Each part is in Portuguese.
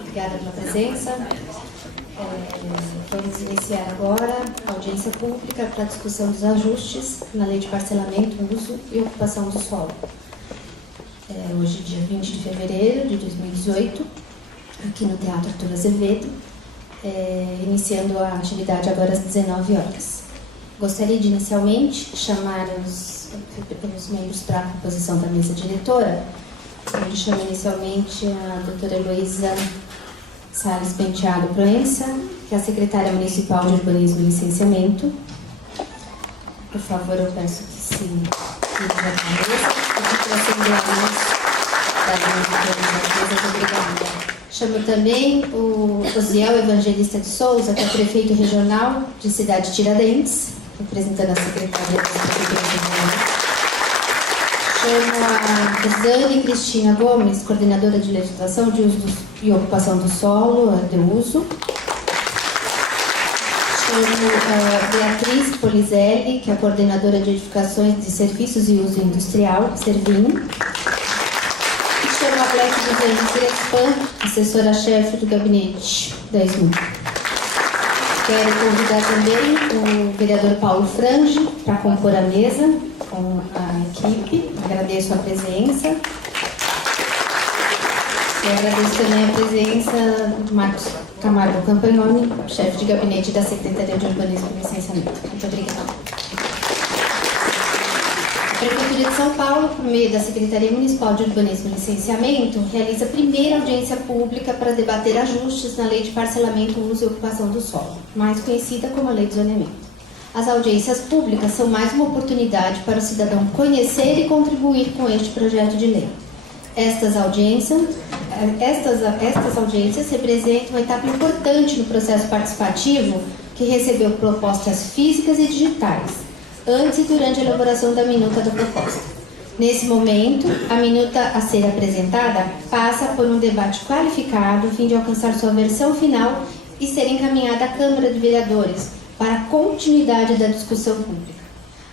Obrigada pela presença. Vamos iniciar agora a audiência pública para a discussão dos ajustes na Lei de Parcelamento, Uso e Ocupação do Solo. Hoje, dia 20 de fevereiro de 2018, aqui no Teatro Arthur Azevedo, iniciando a atividade agora às 19 horas. Gostaria de inicialmente chamar os membros para a composição da mesa diretora. Eu chamo inicialmente a doutora Heloísa Salles Penteado Proença, que é a secretária municipal de Urbanismo e Licenciamento. Por favor, eu peço que se dirija à mesa e que acender a luz da obrigada. Chamo também o Osiel Evangelista de Souza, que é prefeito regional de Cidade Tiradentes, representando a secretaria das prefeituras regionais. Chamo a Rosane Cristina Gomes, coordenadora de legislação de uso e ocupação do solo, de uso. Chamo a Beatriz Polizelli, que é a coordenadora de edificações de serviços e uso industrial, Servim. E chamo a Black dos Anjos Crespan, assessora-chefe do gabinete da SMU. Quero convidar também o vereador Paulo Frange para compor a mesa com a equipe. Agradeço a presença. E agradeço também a presença do Marcos Camargo Campagnoni, chefe de gabinete da Secretaria de Urbanismo e Licenciamento. Muito obrigada. A Prefeitura de São Paulo, por meio da Secretaria Municipal de Urbanismo e Licenciamento, realiza a primeira audiência pública para debater ajustes na Lei de Parcelamento, Uso e Ocupação do Solo, mais conhecida como a Lei de Zoneamento. As audiências públicas são mais uma oportunidade para o cidadão conhecer e contribuir com este projeto de lei. Estas audiências representam uma etapa importante no processo participativo que recebeu propostas físicas e digitais, antes e durante a elaboração da minuta da proposta. Nesse momento, a minuta a ser apresentada passa por um debate qualificado a fim de alcançar sua versão final e ser encaminhada à Câmara de Vereadores para a continuidade da discussão pública.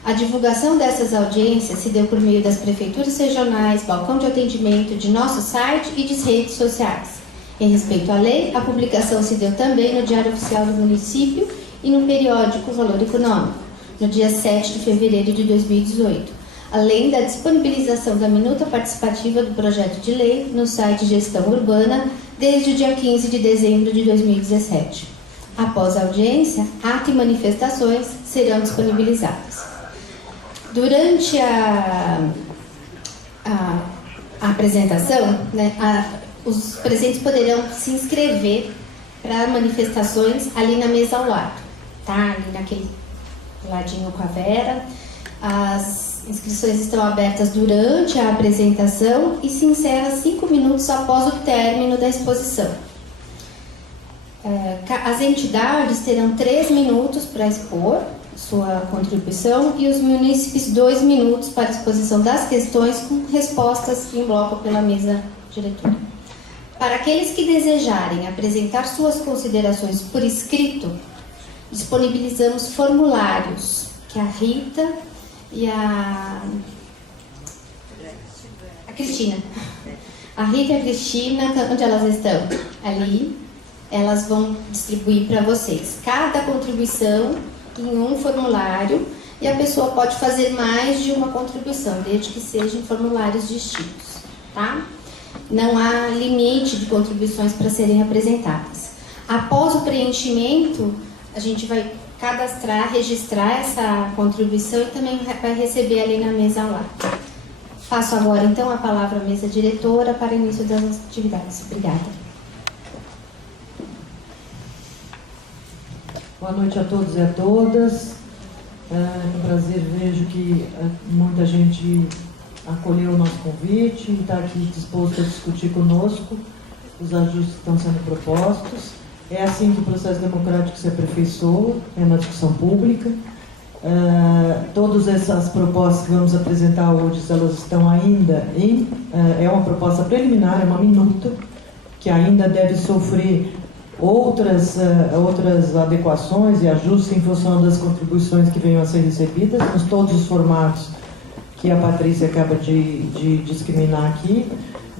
A divulgação dessas audiências se deu por meio das prefeituras regionais, balcão de atendimento, de nosso site e de redes sociais. Em respeito à lei, a publicação se deu também no Diário Oficial do Município e no periódico Valor Econômico, no dia 7 de fevereiro de 2018, além da disponibilização da minuta participativa do projeto de lei no site Gestão Urbana desde o dia 15 de dezembro de 2017. Após a audiência, ato e manifestações serão disponibilizadas. Durante a apresentação, os presentes poderão se inscrever para manifestações ali na mesa ao lado, tá? Ali naquele ladinho com a Vera. As inscrições estão abertas durante a apresentação e se encerra 5 minutos após o término da exposição. As entidades terão 3 minutos para expor sua contribuição e os munícipes 2 minutos para a exposição das questões com respostas em bloco pela mesa diretora. Para aqueles que desejarem apresentar suas considerações por escrito, disponibilizamos formulários que a Rita e a Cristina. A Rita e a Cristina, onde elas estão? Ali. Elas vão distribuir para vocês cada contribuição em um formulário e a pessoa pode fazer mais de uma contribuição, desde que sejam formulários distintos, tá? Não há limite de contribuições para serem apresentadas. Após o preenchimento, a gente vai cadastrar, registrar essa contribuição e também vai receber ali na mesa ao lado. Passo agora, então, a palavra à mesa diretora para o início das atividades. Obrigada. Boa noite a todos e a todas. É um prazer, vejo que muita gente acolheu o nosso convite e está aqui disposto a discutir conosco os ajustes que estão sendo propostos. É assim que o processo democrático se aperfeiçoa, é na discussão pública. Todas essas propostas que vamos apresentar hoje, elas estão ainda em... é uma proposta preliminar, é uma minuta, que ainda deve sofrer outras adequações e ajustes em função das contribuições que venham a ser recebidas, nos todos os formatos que a Patrícia acaba de discriminar aqui.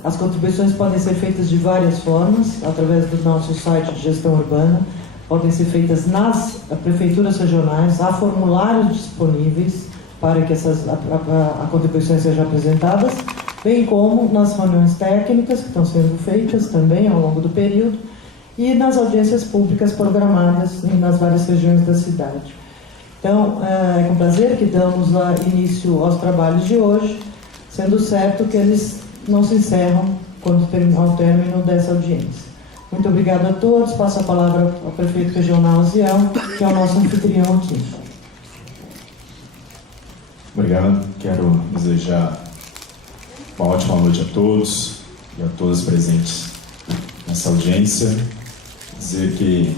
As contribuições podem ser feitas de várias formas, através do nosso site de gestão urbana, podem ser feitas nas prefeituras regionais, há formulários disponíveis para que a contribuições sejam apresentadas, bem como nas reuniões técnicas que estão sendo feitas também ao longo do período e nas audiências públicas programadas nas várias regiões da cidade. Então, é com prazer que damos início aos trabalhos de hoje, sendo certo que eles não se encerram ao término dessa audiência. Muito obrigado a todos. Passo a palavra ao prefeito regional Ziel, que é o nosso anfitrião aqui. Obrigado. Quero desejar uma ótima noite a todos e a todas presentes nessa audiência. Dizer que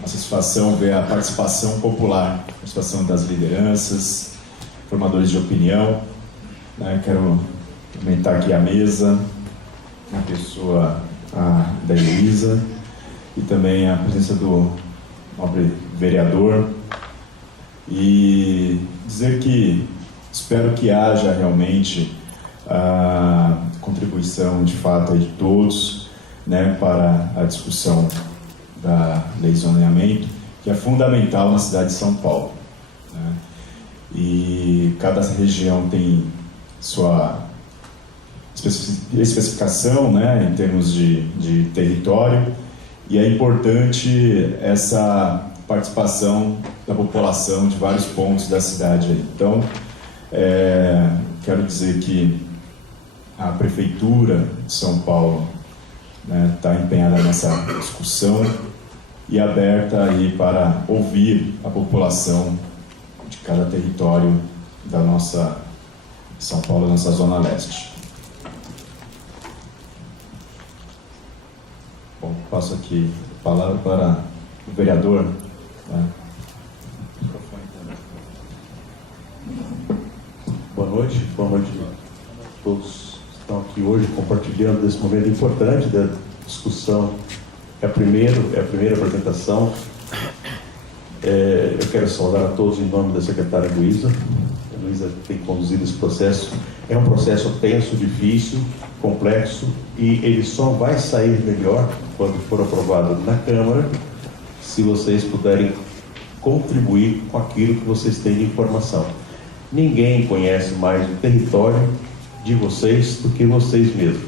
uma satisfação ver a participação popular, a participação das lideranças, formadores de opinião. Quero cumprimentar aqui a mesa, a pessoa da Heloísa e também a presença do nobre vereador, e dizer que espero que haja realmente a contribuição de fato de todos, para a discussão da lei de zoneamento, que é fundamental na cidade de São Paulo. E cada região tem sua especificação, em termos de território, e é importante essa participação da população de vários pontos da cidade. Então, quero dizer que a Prefeitura de São Paulo está empenhada nessa discussão e aberta aí para ouvir a população de cada território da nossa São Paulo, nossa Zona Leste. Bom, passo aqui a palavra para o vereador. Boa noite a todos que estão aqui hoje compartilhando desse momento importante da discussão. É a primeira apresentação. Eu quero saudar a todos em nome da secretária Luísa. A Luísa tem conduzido esse processo. É um processo tenso, difícil, complexo, e ele só vai sair melhor quando for aprovado na Câmara, se vocês puderem contribuir com aquilo que vocês têm de informação. Ninguém conhece mais o território de vocês do que vocês mesmos.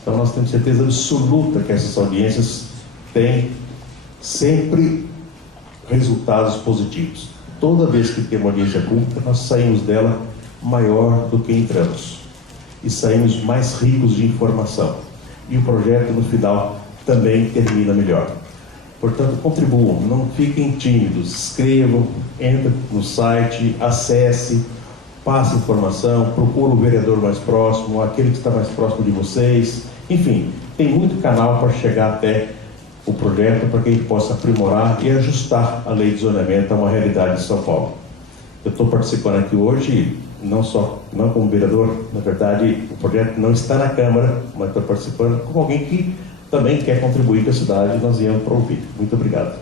Então nós temos certeza absoluta que essas audiências têm sempre resultados positivos. Toda vez que tem uma audiência pública, nós saímos dela maior do que entramos. E saímos mais ricos de informação. E o projeto, no final, também termina melhor. Portanto, contribuam, não fiquem tímidos, escrevam, entrem no site, acesse, passe informação, procure o vereador mais próximo, aquele que está mais próximo de vocês. Enfim, tem muito canal para chegar até o projeto, para que a gente possa aprimorar e ajustar a lei de zoneamento a uma realidade de São Paulo. Eu estou participando aqui hoje, não como vereador, na verdade o projeto não está na Câmara, mas estou participando como alguém que também quer contribuir com a cidade, nós viemos para ouvir. Muito obrigado.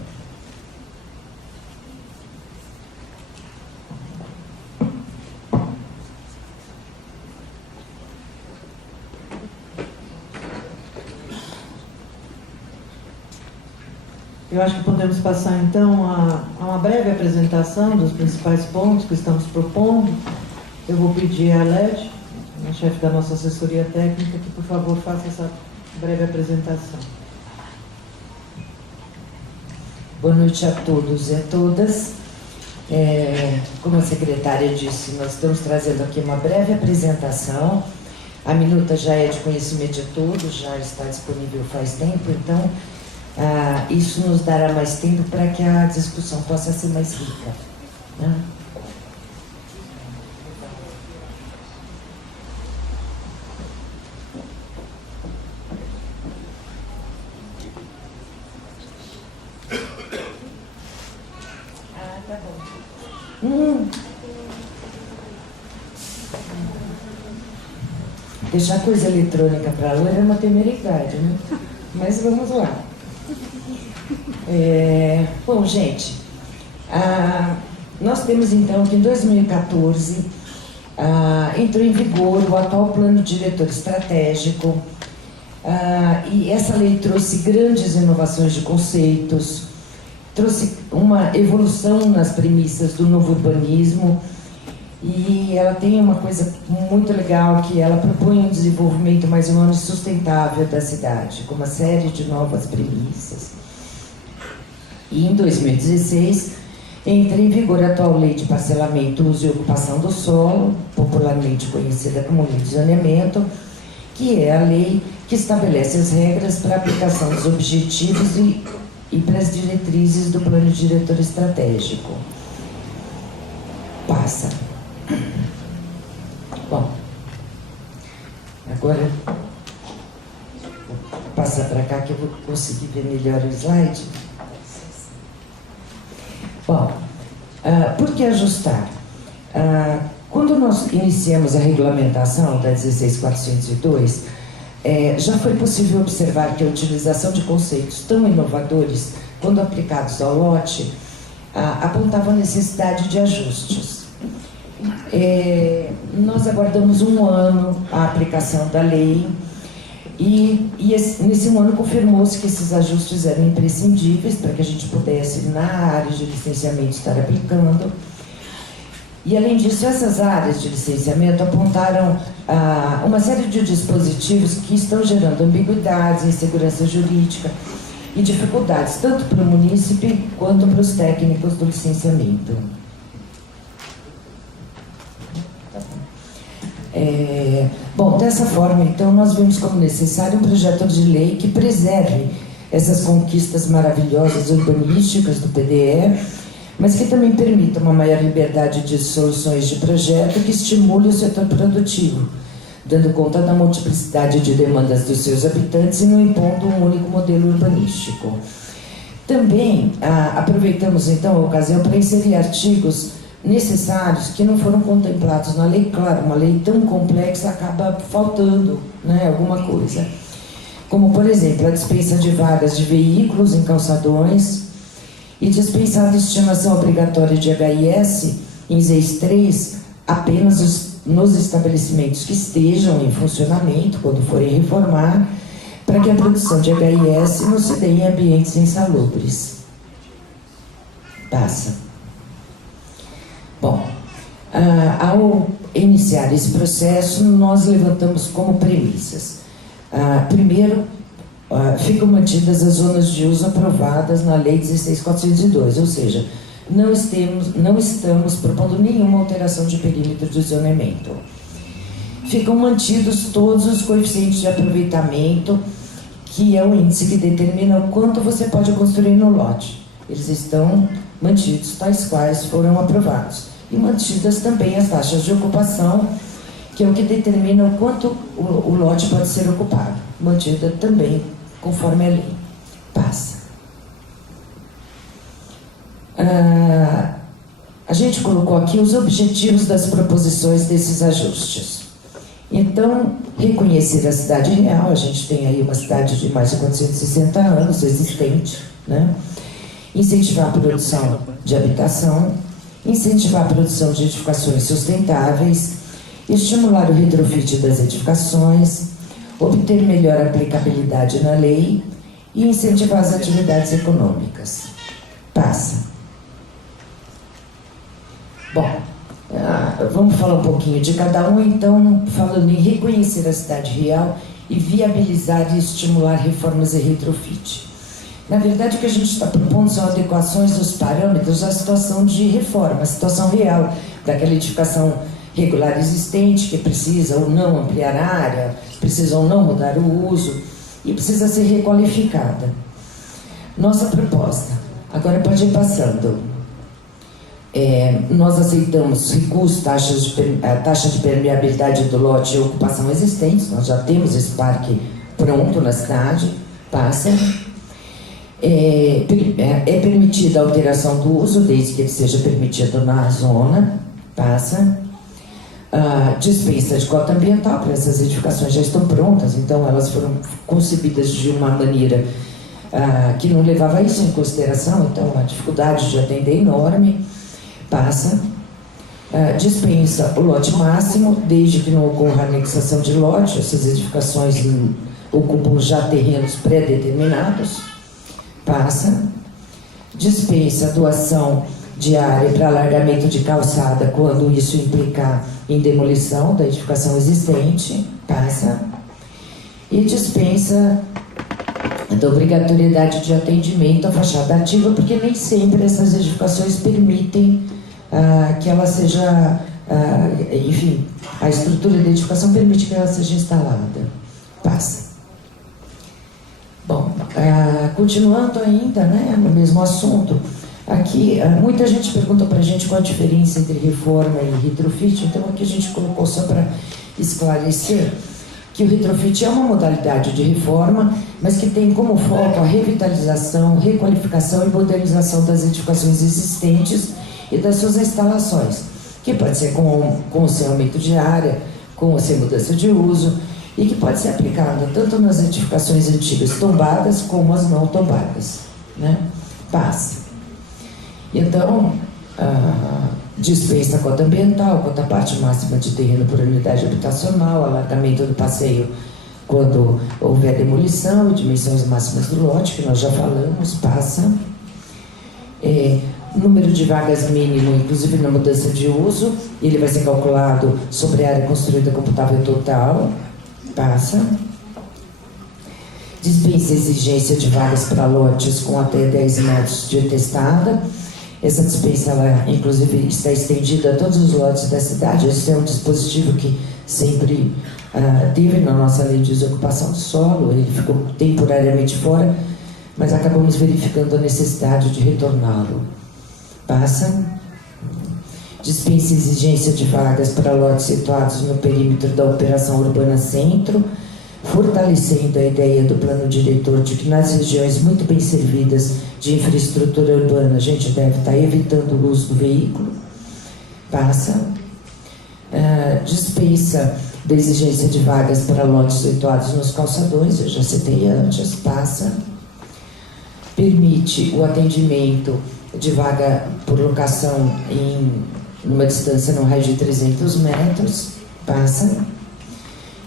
Eu acho que podemos passar então a uma breve apresentação dos principais pontos que estamos propondo. Eu vou pedir à LED, a chefe da nossa assessoria técnica, que por favor faça essa breve apresentação. Boa noite a todos e a todas. Como a secretária disse, nós estamos trazendo aqui uma breve apresentação. A minuta já é de conhecimento de todos, já está disponível faz tempo, então isso nos dará mais tempo para que a discussão possa ser mais rica, né? Tá bom. Deixar coisa eletrônica para lá é uma temeridade, né? Mas vamos lá. Bom, gente, nós temos então que em 2014 entrou em vigor o atual plano diretor estratégico, e essa lei trouxe grandes inovações de conceitos, trouxe uma evolução nas premissas do novo urbanismo, e ela tem uma coisa muito legal, que ela propõe um desenvolvimento mais humano e sustentável da cidade, com uma série de novas premissas. E em 2016, entra em vigor a atual Lei de Parcelamento, Uso e Ocupação do Solo, popularmente conhecida como Lei de Zoneamento, que é a lei que estabelece as regras para a aplicação dos objetivos e para as diretrizes do Plano Diretor Estratégico. Passa. Bom, agora vou passar para cá que eu vou conseguir ver melhor o slide. Bom, por que ajustar? Quando nós iniciamos a regulamentação da 16402, já foi possível observar que a utilização de conceitos tão inovadores, quando aplicados ao lote, apontavam a necessidade de ajustes. Nós aguardamos um ano a aplicação da lei e nesse um ano confirmou-se que esses ajustes eram imprescindíveis para que a gente pudesse, na área de licenciamento, estar aplicando. E, além disso, essas áreas de licenciamento apontaram uma série de dispositivos que estão gerando ambiguidades, insegurança jurídica e dificuldades, tanto para o munícipe quanto para os técnicos do licenciamento. Bom, dessa forma, então, nós vimos como necessário um projeto de lei que preserve essas conquistas maravilhosas urbanísticas do PDE, mas que também permita uma maior liberdade de soluções de projeto que estimule o setor produtivo, dando conta da multiplicidade de demandas dos seus habitantes e não impondo um único modelo urbanístico. Também aproveitamos, então, a ocasião para inserir artigos necessários que não foram contemplados na lei. Claro, uma lei tão complexa acaba faltando, né, alguma coisa. Como, por exemplo, a dispensa de vagas de veículos em calçadões e dispensar a destinação obrigatória de HIS em ZEIS 3 apenas nos estabelecimentos que estejam em funcionamento, quando forem reformar, para que a produção de HIS não se dê em ambientes insalubres. Passa. Bom, ao iniciar esse processo, nós levantamos como premissas. Primeiro, ficam mantidas as zonas de uso aprovadas na Lei 16.402, ou seja, não estamos propondo nenhuma alteração de perímetro de zoneamento. Ficam mantidos todos os coeficientes de aproveitamento, que é o índice que determina o quanto você pode construir no lote. Eles estão mantidos tais quais foram aprovados. E mantidas também as taxas de ocupação, que é o que determina o quanto o lote pode ser ocupado. Mantida também conforme a lei. Passa. A gente colocou aqui os objetivos das proposições desses ajustes. Então, reconhecer a cidade real, a gente tem aí uma cidade de mais de 460 anos existente, né? Incentivar a produção de habitação, incentivar a produção de edificações sustentáveis, estimular o retrofit das edificações, obter melhor aplicabilidade na lei e incentivar as atividades econômicas. Passa. Bom, vamos falar um pouquinho de cada um, então, falando em reconhecer a cidade real e viabilizar e estimular reformas e retrofit. Na verdade, o que a gente está propondo são adequações dos parâmetros à situação de reforma, à situação real daquela edificação regular existente, que precisa ou não ampliar a área, precisa ou não mudar o uso e precisa ser requalificada. Nossa proposta, agora pode ir passando. Nós aceitamos recurso, taxa de permeabilidade do lote e ocupação existentes, nós já temos esse parque pronto na cidade, passa. É permitida a alteração do uso, desde que ele seja permitido na zona, passa. Dispensa de cota ambiental, para essas edificações já estão prontas, então elas foram concebidas de uma maneira que não levava isso em consideração, então a dificuldade de atender é enorme, passa. Dispensa o lote máximo, desde que não ocorra anexação de lote. Essas edificações ocupam já terrenos pré-determinados. Passa. Dispensa a doação de área para alargamento de calçada, quando isso implicar em demolição da edificação existente. Passa. E dispensa da obrigatoriedade de atendimento à fachada ativa, porque nem sempre essas edificações permitem que ela seja, enfim, a estrutura da edificação permite que ela seja instalada. Passa. Bom, continuando ainda, né, no mesmo assunto, aqui muita gente pergunta para a gente qual a diferença entre reforma e retrofit, então aqui a gente colocou só para esclarecer que o retrofit é uma modalidade de reforma, mas que tem como foco a revitalização, requalificação e modernização das edificações existentes e das suas instalações, que pode ser com o seu aumento de área, com o seu mudança de uso, e que pode ser aplicado tanto nas edificações antigas tombadas como as não tombadas, né? Passa. Então, dispensa a cota ambiental, cota parte máxima de terreno por unidade habitacional, alargamento do passeio quando houver demolição e dimensões máximas do lote, que nós já falamos. Passa. Número de vagas mínimo, inclusive na mudança de uso, ele vai ser calculado sobre a área construída computável total. Passa. Dispensa a exigência de vagas para lotes com até 10 metros de atestada. Essa dispensa, ela, inclusive, está estendida a todos os lotes da cidade. Esse é um dispositivo que sempre teve na nossa lei de desocupação do solo. Ele ficou temporariamente fora, mas acabamos verificando a necessidade de retorná-lo. Passa. Dispensa a exigência de vagas para lotes situados no perímetro da Operação Urbana Centro, fortalecendo a ideia do plano diretor de que nas regiões muito bem servidas de infraestrutura urbana a gente deve estar evitando o uso do veículo. Passa. Dispensa da exigência de vagas para lotes situados nos calçadões, eu já citei antes. Passa. Permite o atendimento de vaga por locação numa distância no raio de 300 metros. Passa.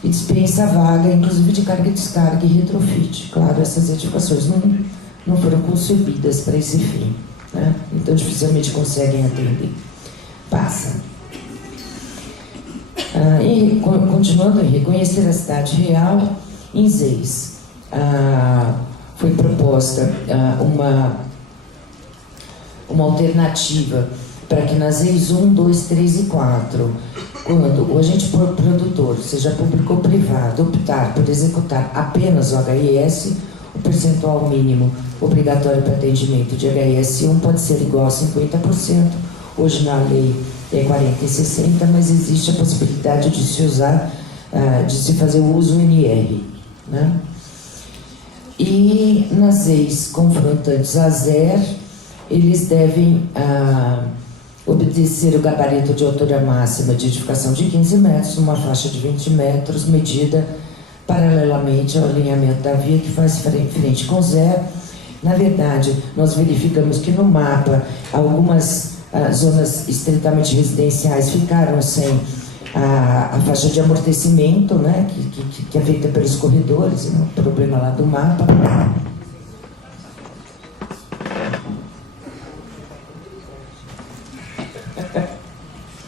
E dispensa a vaga, inclusive de carga e descarga e retrofit. Claro, essas edificações não foram concebidas para esse fim, né? Então dificilmente conseguem atender. Passa. E continuando, em reconhecer a cidade real, em ZEIS foi proposta uma alternativa para que nas ZEIS 1, 2, 3 e 4, quando o agente produtor, seja público ou privado, optar por executar apenas o HIS, o percentual mínimo obrigatório para atendimento de HIS 1 pode ser igual a 50%. Hoje na lei é 40 e 60, mas existe a possibilidade de se usar, de se fazer o uso NR, né? E nas ZEIS confrontantes a ZER, eles devem obedecer o gabarito de altura máxima de edificação de 15 metros, numa faixa de 20 metros, medida paralelamente ao alinhamento da via que faz frente com ZER. Na verdade, nós verificamos que no mapa algumas zonas estritamente residenciais ficaram sem a faixa de amortecimento, né, que é feita pelos corredores, né, o problema lá do mapa.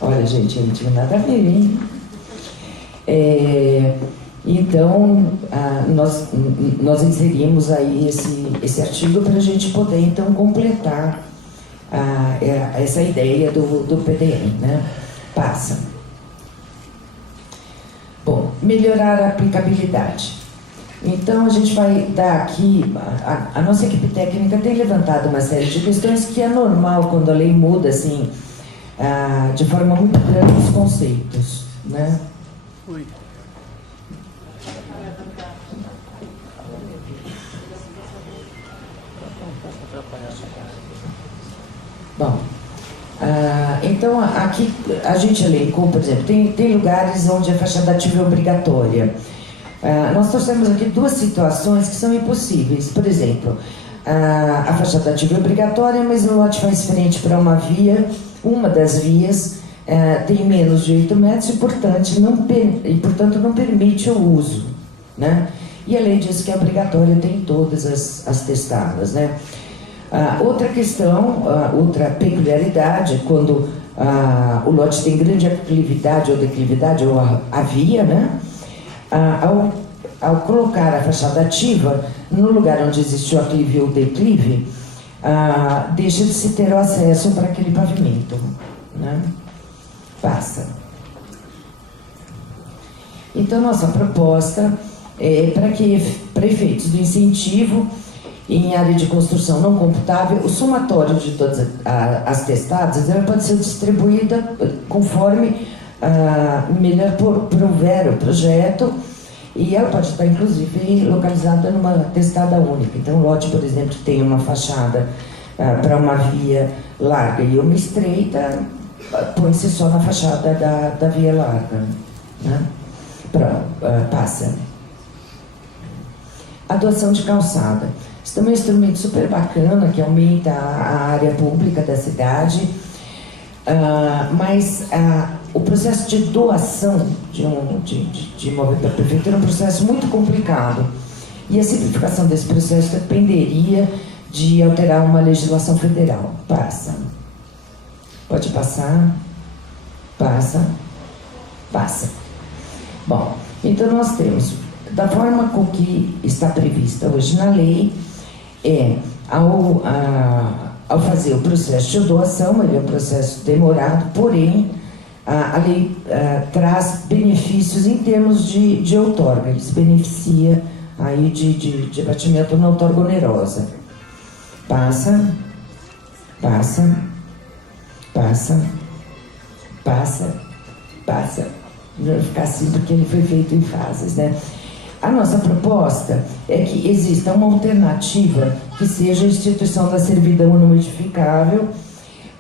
Olha, gente, eu não tinha nada a ver, hein? Então, nós inserimos aí esse artigo para a gente poder, então, completar essa ideia do PDM, né? Passa. Bom, melhorar a aplicabilidade. Então, a gente vai dar aqui, a nossa equipe técnica tem levantado uma série de questões que é normal quando a lei muda, assim, de forma muito grande os conceitos, né? Oi. Bom, então aqui a gente elencou, por exemplo, tem lugares onde a fachada ativa é obrigatória. Nós trouxemos aqui duas situações que são impossíveis. Por exemplo, a fachada ativa é obrigatória, mas o lote faz frente para uma via, uma das vias tem menos de 8 metros e, portanto, não permite o uso, né? E a lei diz que é obrigatório ter em todas as testadas, né? Outra questão, outra peculiaridade, quando o lote tem grande aclividade ou declividade, ou a via, né? Ao colocar a fachada ativa no lugar onde existe o aclive ou declive, deixa de se ter o acesso para aquele pavimento, né? Passa. Então, nossa proposta é para efeitos do incentivo em área de construção não computável, o somatório de todas as testadas ela pode ser distribuída conforme melhor prover o projeto, e ela pode estar, inclusive, localizada numa testada única. Então, o lote, por exemplo, que tem uma fachada para uma via larga e uma estreita, põe-se só na fachada da via larga, né? Passa. A doação de calçada. Isso também é um instrumento super bacana, que aumenta a área pública da cidade, mas o processo de doação de imóvel para a prefeitura é um processo muito complicado. E a simplificação desse processo dependeria de alterar uma legislação federal. Passa. Pode passar. Passa. Passa. Bom, então nós temos, da forma com que está prevista hoje na lei, ao fazer o processo de doação, ele é um processo demorado, porém, a lei traz benefícios em termos de outorga, ele se beneficia aí de abatimento na outorga onerosa. Passa, passa, passa, passa, passa. Não vai ficar assim porque ele foi feito em fases, né? A nossa proposta é que exista uma alternativa que seja a instituição da servidão não edificável,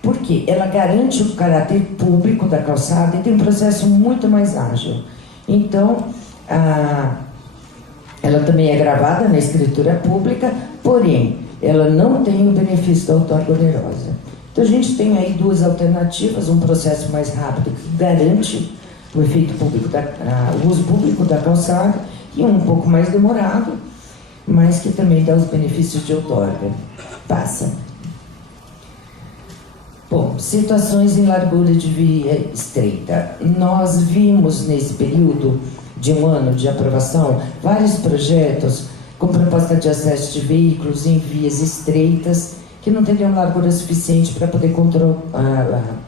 porque ela garante o caráter público da calçada e tem um processo muito mais ágil. Então, ela também é gravada na escritura pública, porém, ela não tem o benefício da outorga onerosa. Então, a gente tem aí duas alternativas, um processo mais rápido que garante o efeito público, o uso público da calçada, e um pouco mais demorado, mas que também dá os benefícios de outorga. Passa. Bom, situações em largura de via estreita. Nós vimos nesse período de um ano de aprovação vários projetos com proposta de acesso de veículos em vias estreitas que não teriam largura suficiente para poder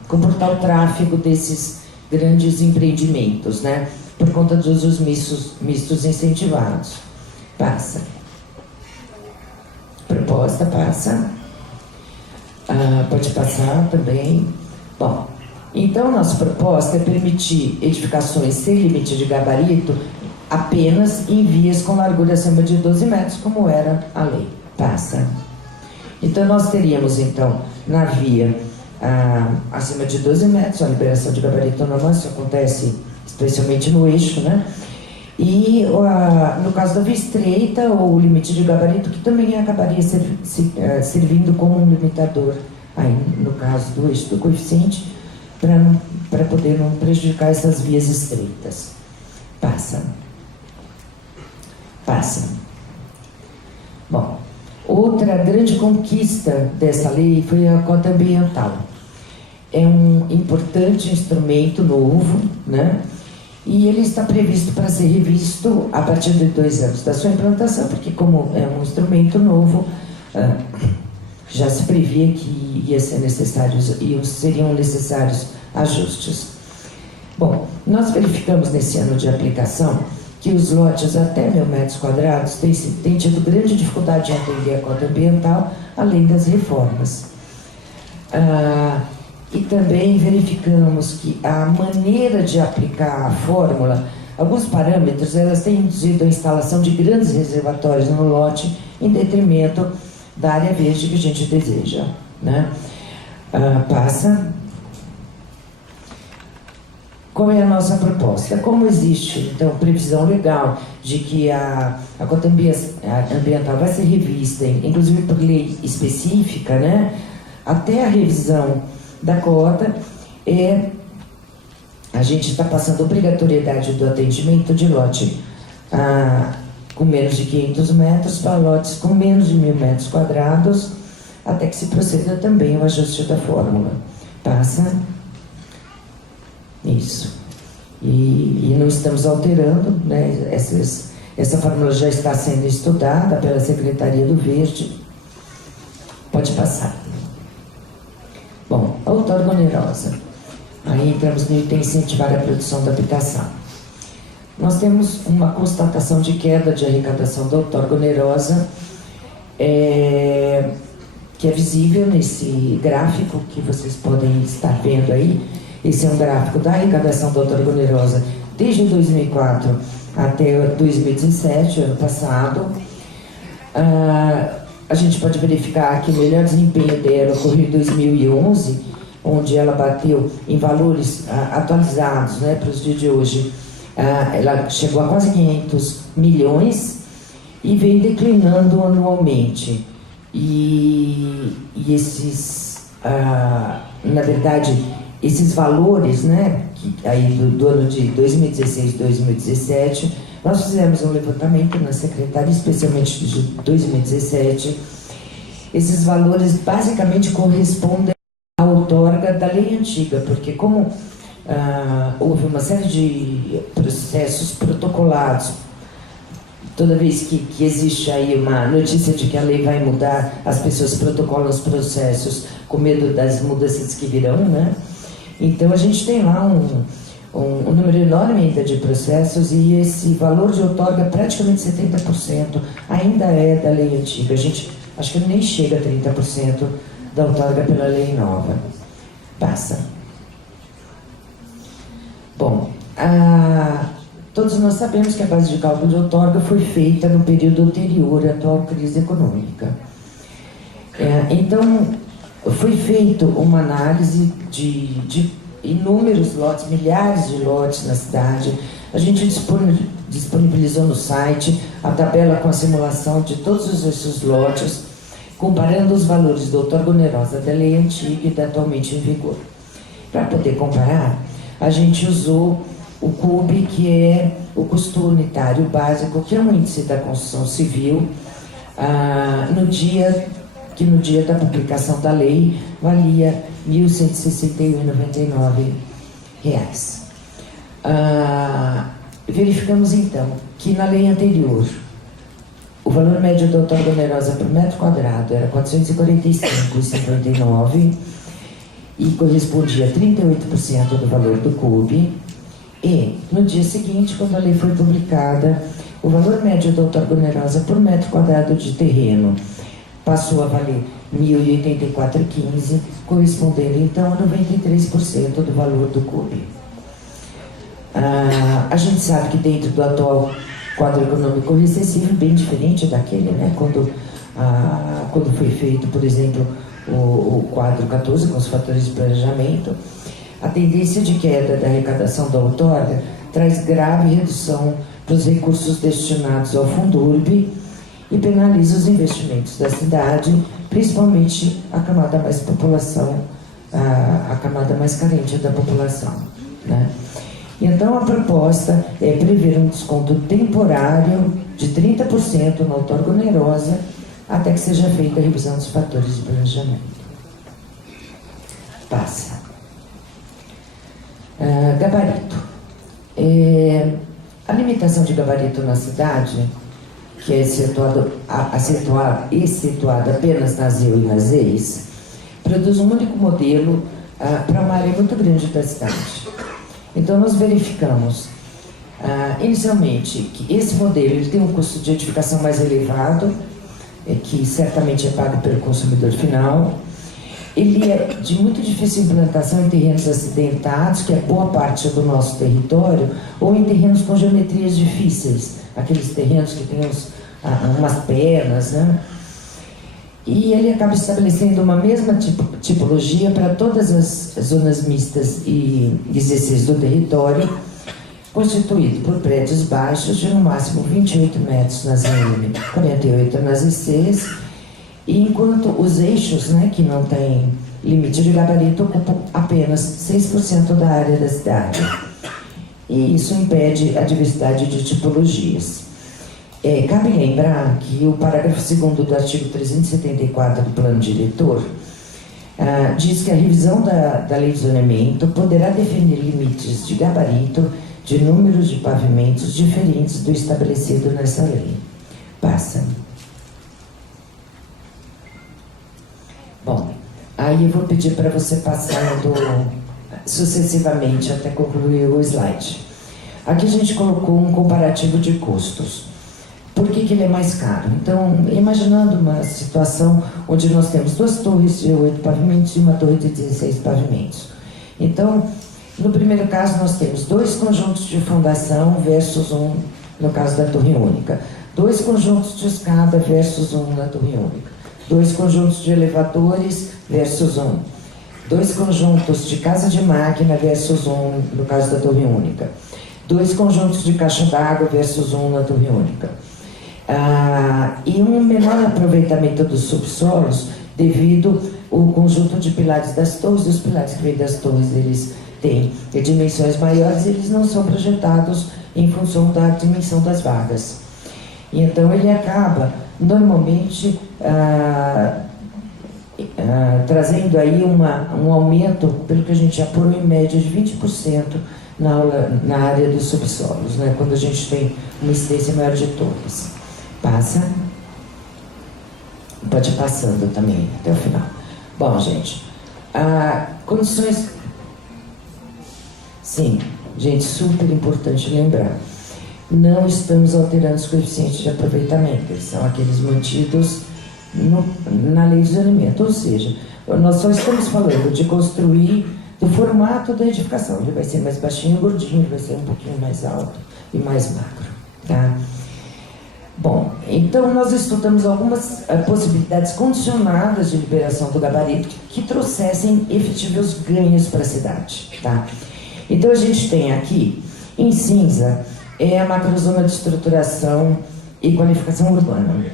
comportar o tráfego desses grandes empreendimentos, né? Por conta dos usos mistos incentivados. Passa. Proposta, passa. Pode passar também. Bom, então nossa proposta é permitir edificações sem limite de gabarito apenas em vias com largura acima de 12 metros, como era a lei. Passa. Então nós teríamos, então, na via acima de 12 metros, a liberação de gabarito normal, isso acontece especialmente no eixo, né? E no caso da via estreita, o limite de gabarito, que também acabaria servindo como um limitador, aí, no caso do eixo do coeficiente, para poder não prejudicar essas vias estreitas. Passa. Passa. Bom, outra grande conquista dessa lei foi a cota ambiental. É um importante instrumento novo, né? E ele está previsto para ser revisto a partir de 2 anos da sua implantação, porque como é um instrumento novo, já se previa que seriam necessários ajustes. Bom, nós verificamos nesse ano de aplicação que os lotes até 1.000 metros quadrados têm tido grande dificuldade em atender a cota ambiental, além das reformas. E também verificamos que a maneira de aplicar a fórmula, alguns parâmetros, elas têm induzido a instalação de grandes reservatórios no lote em detrimento da área verde que a gente deseja, né? Passa. Qual é a nossa proposta? Como existe, então, previsão legal de que a cota ambiental vai ser revista, inclusive por lei específica, né? Até a revisão da cota, a gente está passando obrigatoriedade do atendimento de lote com menos de 500 metros para lotes com menos de 1.000 metros quadrados, até que se proceda também o ajuste da fórmula. Passa. Isso. E não estamos alterando, né? Essa fórmula já está sendo estudada pela Secretaria do Verde. Pode passar. Bom, a outorga onerosa. Aí entramos no item incentivar a produção da habitação. Nós temos uma constatação de queda de arrecadação da outorga onerosa, que é visível nesse gráfico que vocês podem estar vendo aí. Esse é um gráfico da arrecadação da outorga onerosa desde 2004 até 2017, ano passado. A gente pode verificar que o melhor desempenho dela ocorreu em 2011, onde ela bateu em valores atualizados, né, para os dias de hoje. Ela chegou a quase 500 milhões e vem declinando anualmente. E esses, na verdade, esses valores, né, aí do ano de 2016 e 2017, nós fizemos um levantamento na Secretaria, especialmente de 2017. Esses valores basicamente correspondem à outorga da lei antiga, porque como houve uma série de processos protocolados, toda vez que existe aí uma notícia de que a lei vai mudar, as pessoas protocolam os processos com medo das mudanças que virão, né? Então a gente tem lá um número enorme ainda de processos e esse valor de outorga, praticamente 70%, ainda é da lei antiga. A gente acho que nem chega a 30% da outorga pela lei nova. Passa. Bom, todos nós sabemos que a base de cálculo de outorga foi feita no período anterior à atual crise econômica. Então, foi feita uma análise de inúmeros lotes, milhares de lotes na cidade. A gente disponibilizou no site a tabela com a simulação de todos esses lotes, comparando os valores da outorga onerosa da lei antiga e da atualmente em vigor. Para poder comparar, a gente usou o CUB, que é o custo unitário básico, que é um índice da construção civil, no dia da publicação da lei valia R$ 1.161,99. Verificamos então que na lei anterior o valor médio da outorga onerosa por metro quadrado era R$ 445,59 e correspondia a 38% do valor do CUB. E no dia seguinte, quando a lei foi publicada, o valor médio da outorga onerosa por metro quadrado de terreno passou a valer R$ 1.084,15, correspondendo então a 93% do valor do CUB. A gente sabe que dentro do atual quadro econômico recessivo, bem diferente daquele, né, quando foi feito, por exemplo, o quadro 14 com os fatores de planejamento, a tendência de queda da arrecadação da outorga traz grave redução para os recursos destinados ao Fundurb e penaliza os investimentos da cidade, principalmente a camada mais carente da população, né? Então a proposta é prever um desconto temporário de 30% na outorga onerosa até que seja feita a revisão dos fatores de planejamento. Passa. Gabarito. A limitação de gabarito na cidade, que é excetuada apenas nas EU e nas EIs, produz um único modelo para uma área muito grande da cidade. Então nós verificamos inicialmente que esse modelo ele tem um custo de edificação mais elevado, que certamente é pago pelo consumidor final. Ele é de muito difícil implantação em terrenos acidentados, que é boa parte do nosso território, ou em terrenos com geometrias difíceis, aqueles terrenos que têm umas pernas, né? E ele acaba estabelecendo uma mesma tipologia para todas as zonas mistas e 16 do território, constituído por prédios baixos de no máximo 28 metros nas M, 48 nas ICs, e enquanto os eixos, né, que não têm limite de gabarito ocupam apenas 6% da área da cidade. E isso impede a diversidade de tipologias. Cabe lembrar que o parágrafo 2º do artigo 374 do Plano Diretor diz que a revisão da Lei de Zoneamento poderá definir limites de gabarito de números de pavimentos diferentes do estabelecido nessa lei. Passa. Bom, aí eu vou pedir para você passando sucessivamente até concluir o slide. Aqui a gente colocou um comparativo de custos. Por que ele é mais caro? Então, imaginando uma situação onde nós temos 2 torres de 8 pavimentos e uma torre de 16 pavimentos. Então, no primeiro caso, nós temos 2 conjuntos de fundação versus no caso da torre única. 2 conjuntos de escada versus na torre única. 2 conjuntos de elevadores versus 2 conjuntos de casa de máquina versus no caso da torre única. 2 conjuntos de caixa d'água versus na torre única. E um menor aproveitamento dos subsolos devido ao conjunto de pilares das torres. Os pilares que vêm das torres, eles têm dimensões maiores, eles não são projetados em função da dimensão das vagas. E então ele acaba normalmente trazendo aí um aumento, pelo que a gente apurou, em média de 20% na área dos subsolos, né, quando a gente tem uma extensão maior de torres. Passa. Pode ir passando também até o final. Bom, gente, condições... Sim, gente, super importante lembrar. Não estamos alterando os coeficientes de aproveitamento, eles são aqueles mantidos na lei de zoneamento, ou seja, nós só estamos falando de construir do formato da edificação. Ele vai ser mais baixinho e gordinho, ele vai ser um pouquinho mais alto e mais magro, tá? Bom, então nós estudamos algumas possibilidades condicionadas de liberação do gabarito que trouxessem efetivos ganhos para a cidade, tá? Então a gente tem aqui, em cinza, a macrozona de estruturação e qualificação urbana.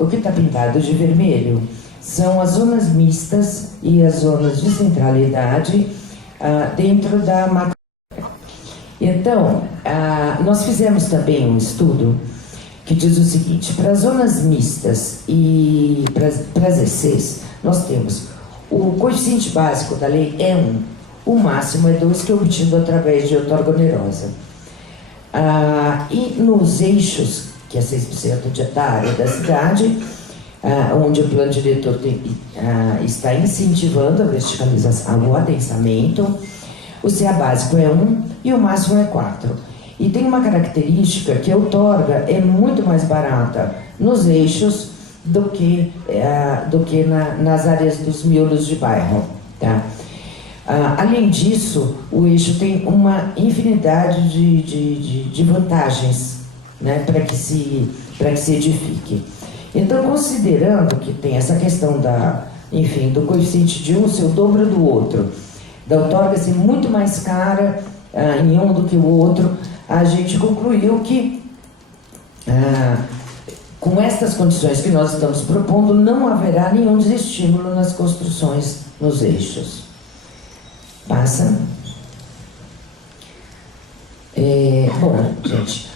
O que está pintado de vermelho são as zonas mistas e as zonas de centralidade dentro da macro. Então, nós fizemos também um estudo que diz o seguinte: para as zonas mistas e para as ECs, nós temos o coeficiente básico da lei é 1, o máximo é 2, que é obtido através de outorga onerosa. E nos eixos, que é 6% da área da cidade, onde o plano diretor está incentivando a verticalização, o adensamento, o CA básico é 1 e o máximo é 4. E tem uma característica que a outorga é muito mais barata nos eixos do que nas áreas dos miolos de bairro, tá? Além disso, o eixo tem uma infinidade de vantagens, né, para que se edifique. Então, considerando que tem essa questão do coeficiente de um ser o dobro do outro, da outorga ser muito mais cara em um do que o outro, a gente concluiu que, com estas condições que nós estamos propondo, não haverá nenhum desestímulo nas construções nos eixos. Passa. Bom, gente,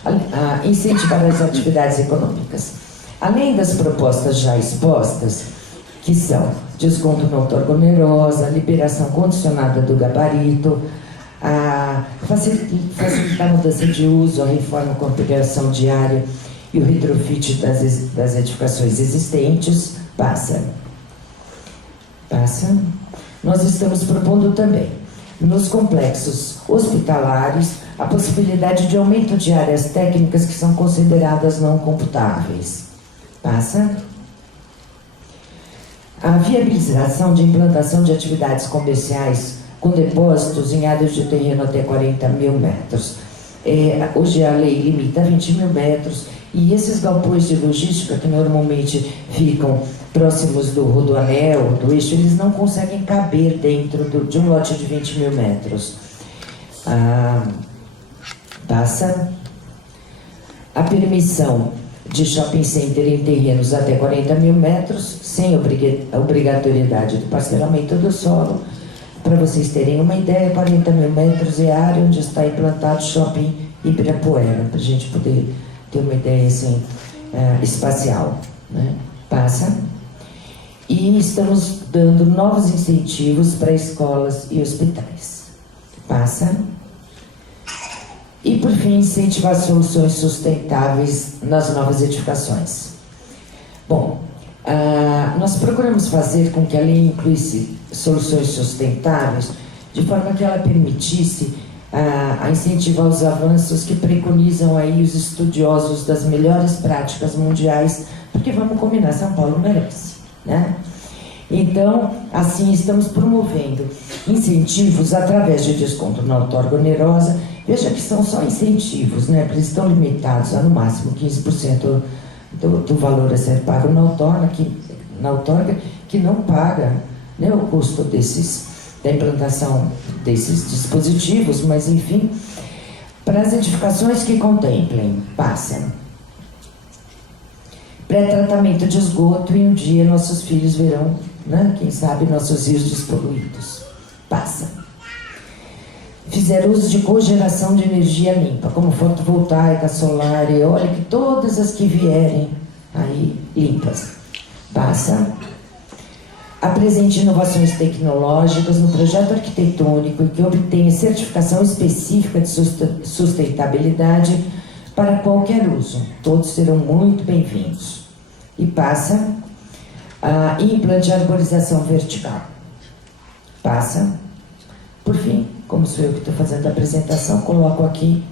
incentivar as atividades econômicas. Além das propostas já expostas, que são desconto na outorga onerosa, liberação condicionada do gabarito, facilitar a mudança de uso, a reforma com ampliação de área e o retrofit das edificações existentes. Passa. Nós estamos propondo também, nos complexos hospitalares, a possibilidade de aumento de áreas técnicas que são consideradas não computáveis. Passa. A viabilização de implantação de atividades comerciais com depósitos em áreas de terreno até 40 mil metros. Hoje a lei limita a 20 mil metros, e esses galpões de logística que normalmente ficam próximos do rodoanel, do eixo, eles não conseguem caber dentro de um lote de 20 mil metros. Passa. A permissão de shopping center em terrenos até 40 mil metros, sem obrigatoriedade do parcelamento do solo. Para vocês terem uma ideia, 40 mil metros é a área onde está implantado o shopping Ibirapuera, para a gente poder ter uma ideia assim, espacial, né? Passa. E estamos dando novos incentivos para escolas e hospitais. Passa. E, por fim, incentivar soluções sustentáveis nas novas edificações. Bom, nós procuramos fazer com que a lei incluísse soluções sustentáveis de forma que ela permitisse a incentivar os avanços que preconizam aí os estudiosos das melhores práticas mundiais, porque vamos combinar, São Paulo merece, né? Então, assim, estamos promovendo incentivos através de desconto na outorga onerosa. Veja que são só incentivos, né? Porque eles estão limitados a no máximo 15% do valor a ser pago na outorga, que não paga, né, o custo da implantação desses dispositivos, mas enfim, para as edificações que contemplem, passa pré-tratamento de esgoto, e um dia nossos filhos verão, né, quem sabe, nossos rios despoluídos. Passa. Fizer uso de cogeração de energia limpa, como fotovoltaica, solar, eólica, todas as que vierem aí limpas. Passa. Apresente inovações tecnológicas no projeto arquitetônico e que obtenha certificação específica de sustentabilidade para qualquer uso. Todos serão muito bem-vindos. E passa. Implante de arborização vertical. Passa. Por fim, como sou eu que estou fazendo a apresentação, coloco aqui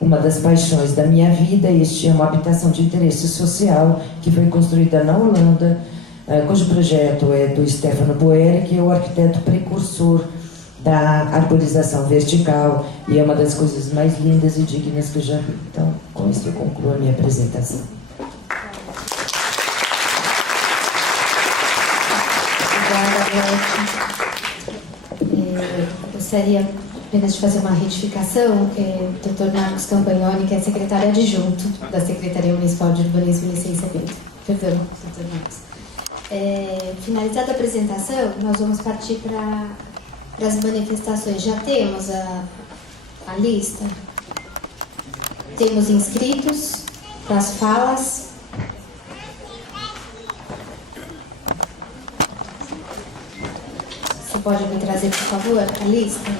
uma das paixões da minha vida. Este é uma habitação de interesse social que foi construída na Holanda, cujo projeto é do Stefano Boeri, que é o arquiteto precursor da arborização vertical, e é uma das coisas mais lindas e dignas que eu já vi. Então, com isso eu concluo a minha apresentação. Gostaria apenas de fazer uma retificação. O Dr. Marcos Campagnoni, que é secretário adjunto da Secretaria Municipal de Urbanismo e Licenciamento. Perdão, Dr. Marcos. Finalizada a apresentação, nós vamos partir para as manifestações. Já temos a lista, temos inscritos para as falas. Você pode me trazer, por favor, a lista?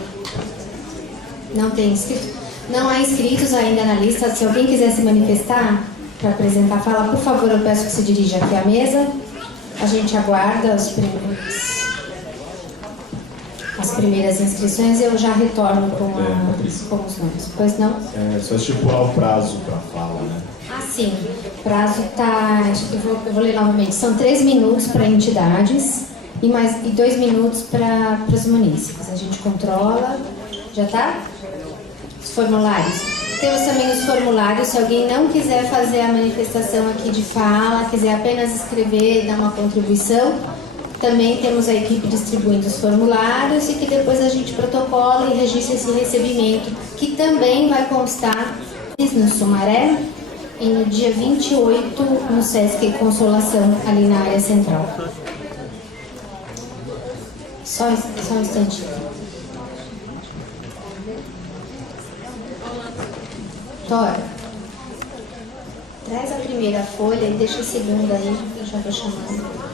Não tem inscritos? Não há inscritos ainda na lista. Se alguém quiser se manifestar para apresentar a fala, por favor, eu peço que se dirija aqui à mesa. A gente aguarda as primeiras inscrições e eu já retorno com os nomes. Pois não? Só estipular o prazo para a fala, né? Ah, sim. O prazo está... Eu vou ler novamente. São 3 minutos para entidades e 2 minutos para os munícipes. A gente controla. Já está? Os formulários. Temos também os formulários. Se alguém não quiser fazer a manifestação aqui de fala, quiser apenas escrever e dar uma contribuição, também temos a equipe distribuindo os formulários e que depois a gente protocola e registra esse recebimento, que também vai constar no Sumaré e no dia 28 no Sesc Consolação, ali na área central. Só um instantinho. Tora, traz a primeira folha e deixa a segunda aí, eu já vou chamando.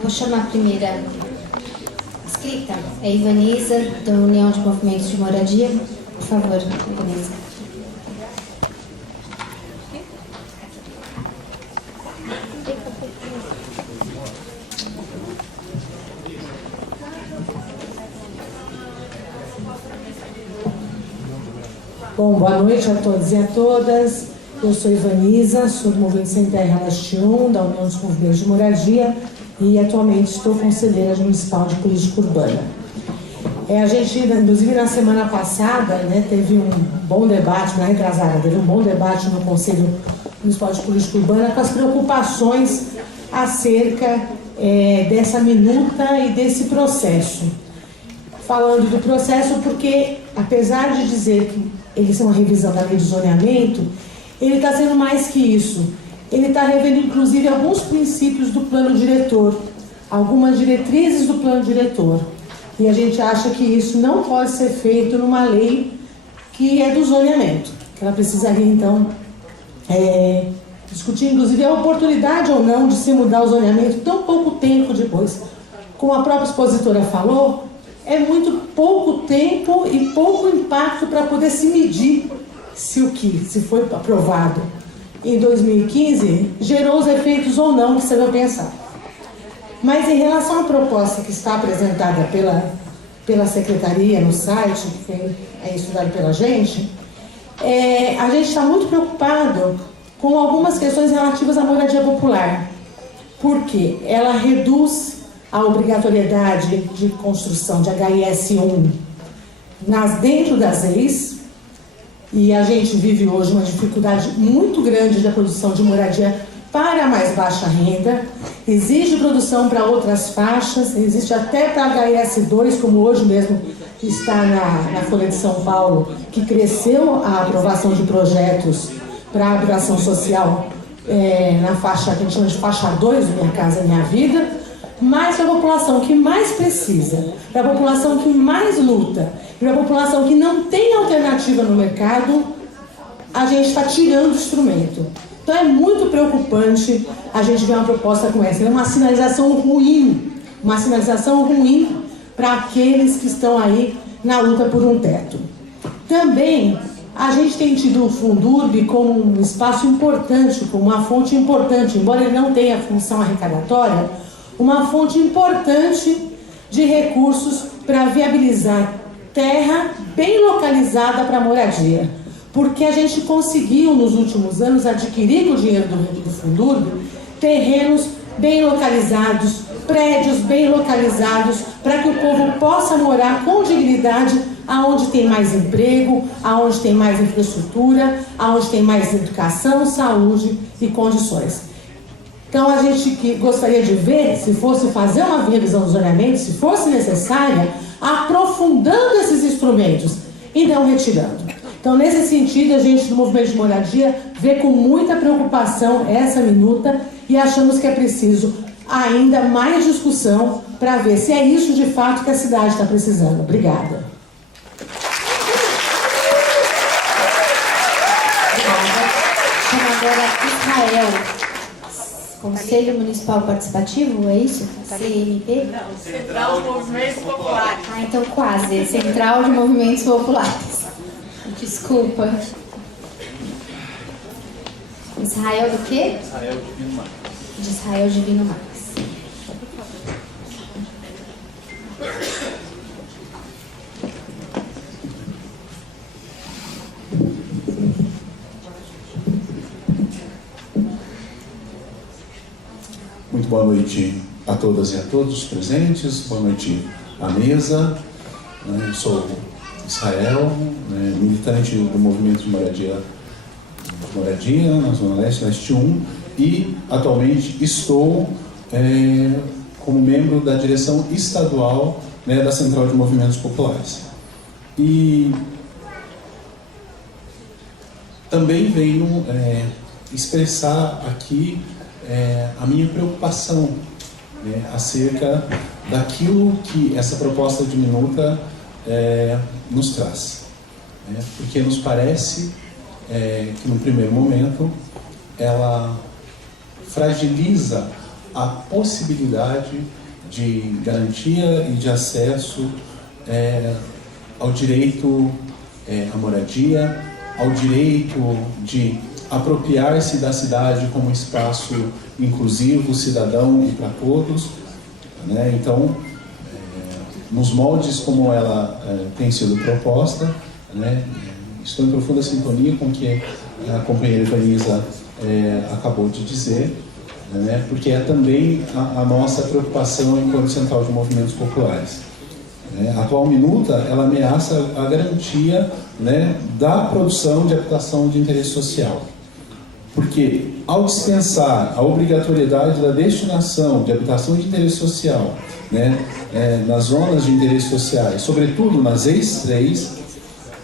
Vou chamar a primeira inscrita, é Ivaniza, da União de Movimentos de Moradia. Por favor, Ivaniza. Bom, boa noite a todos e a todas. Eu sou Ivaniza, sou do Movimento Sem Terra Leste 1, da União dos Movimentos de Moradia, e atualmente estou conselheira municipal de política urbana. A gente, inclusive na semana passada, né, teve um bom debate, na retrasada, teve um bom debate no Conselho Municipal de Política Urbana com as preocupações acerca dessa minuta e desse processo. Falando do processo porque, apesar de dizer que ele é uma revisão da lei de zoneamento, ele está sendo mais que isso. Ele está revendo, inclusive, alguns princípios do plano diretor, algumas diretrizes do plano diretor. E a gente acha que isso não pode ser feito numa lei que é do zoneamento, que ela precisaria, então, discutir, inclusive, a oportunidade ou não de se mudar o zoneamento tão pouco tempo depois. Como a própria expositora falou, é muito pouco tempo e pouco impacto para poder se medir se foi aprovado em 2015, gerou os efeitos ou não que você vai pensar. Mas em relação à proposta que está apresentada pela Secretaria no site, que é estudado pela gente, a gente está muito preocupado com algumas questões relativas à moradia popular. Porque ela reduz a obrigatoriedade de construção de HIS1 dentro das leis, e a gente vive hoje uma dificuldade muito grande da produção de moradia para a mais baixa renda, exige produção para outras faixas, existe até para HIS2, como hoje mesmo está na Folha de São Paulo, que cresceu a aprovação de projetos para a habitação social na faixa que a gente chama de faixa 2, Minha Casa Minha Vida, mas para a população que mais precisa, para a população que mais luta, para a população que não tem alternativa no mercado, a gente está tirando o instrumento. Então é muito preocupante a gente ver uma proposta como essa. É uma sinalização ruim para aqueles que estão aí na luta por um teto. Também a gente tem tido o Fundurb como um espaço importante, como uma fonte importante, embora ele não tenha função arrecadatória, uma fonte importante de recursos para viabilizar terra bem localizada para moradia. Porque a gente conseguiu, nos últimos anos, adquirir com o dinheiro do Fundurb terrenos bem localizados, prédios bem localizados, para que o povo possa morar com dignidade aonde tem mais emprego, aonde tem mais infraestrutura, aonde tem mais educação, saúde e condições. Então, a gente gostaria de ver, se fosse fazer uma revisão do zoneamento, se fosse necessária, aprofundando esses instrumentos e não retirando. Então, nesse sentido, a gente do Movimento de Moradia vê com muita preocupação essa minuta e achamos que é preciso ainda mais discussão para ver se é isso de fato que a cidade está precisando. Obrigada. Chama agora Israel. Conselho Municipal Participativo, é isso? CMP? Não, Central de Movimentos Populares. Ah, então quase. Central de Movimentos Populares. Desculpa. Israel do quê? Israel Divino Max. De Israel Divino Max. Muito boa noite a todas e a todos presentes, boa noite à mesa. Eu sou Israel, militante do Movimento de Moradia na Zona Leste, Leste 1, e atualmente estou como membro da direção estadual da Central de Movimentos Populares. E também venho expressar aqui a minha preocupação acerca daquilo que essa proposta de minuta nos traz. Porque nos parece que, no primeiro momento, ela fragiliza a possibilidade de garantia e de acesso ao direito à moradia, ao direito de apropriar-se da cidade como espaço inclusivo, cidadão e para todos. Então, nos moldes como ela tem sido proposta, estou em profunda sintonia com o que a companheira Vanessa acabou de dizer, porque é também a nossa preocupação enquanto Central de Movimentos Populares. A atual minuta, ela ameaça a garantia, né, da produção de habitação de interesse social. Porque, ao dispensar a obrigatoriedade da destinação de habitação de interesse social, né, nas zonas de interesse sociais, sobretudo nas EIS 3,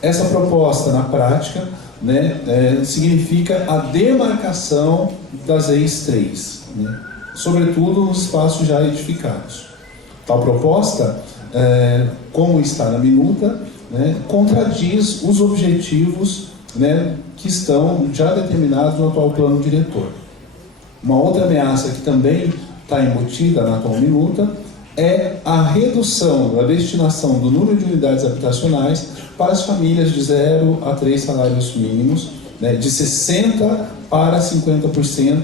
essa proposta, na prática, né, significa a demarcação das EIS 3, né, sobretudo nos espaços já edificados. Tal proposta, como está na minuta, né, contradiz os objetivos, né, que estão já determinados no atual plano diretor. Uma outra ameaça que também está embutida na atual minuta é a redução da destinação do número de unidades habitacionais para as famílias de 0 a 3 salários mínimos, né, de 60% para 50%,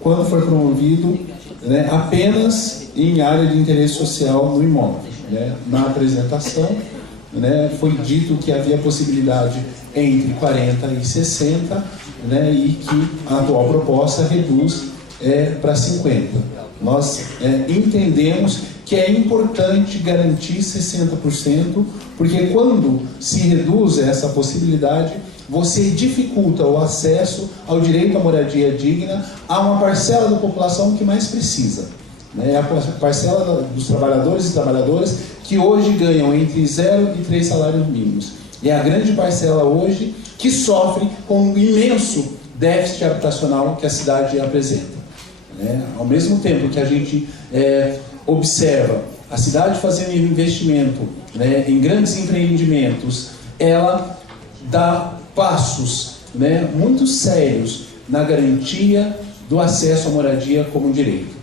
quando for promovido, né, apenas em área de interesse social no imóvel. Né. Na apresentação, né, foi dito que havia possibilidade entre 40 e 60, né, e que a atual proposta reduz para 50. Nós entendemos que é importante garantir 60%, porque quando se reduz essa possibilidade, você dificulta o acesso ao direito à moradia digna a uma parcela da população que mais precisa. A parcela dos trabalhadores e trabalhadoras que hoje ganham entre 0 e 3 salários mínimos. E é a grande parcela hoje que sofre com um imenso déficit habitacional que a cidade apresenta. Ao mesmo tempo que a gente observa a cidade fazendo investimento, né, em grandes empreendimentos, ela dá passos, né, muito sérios na garantia do acesso à moradia como direito.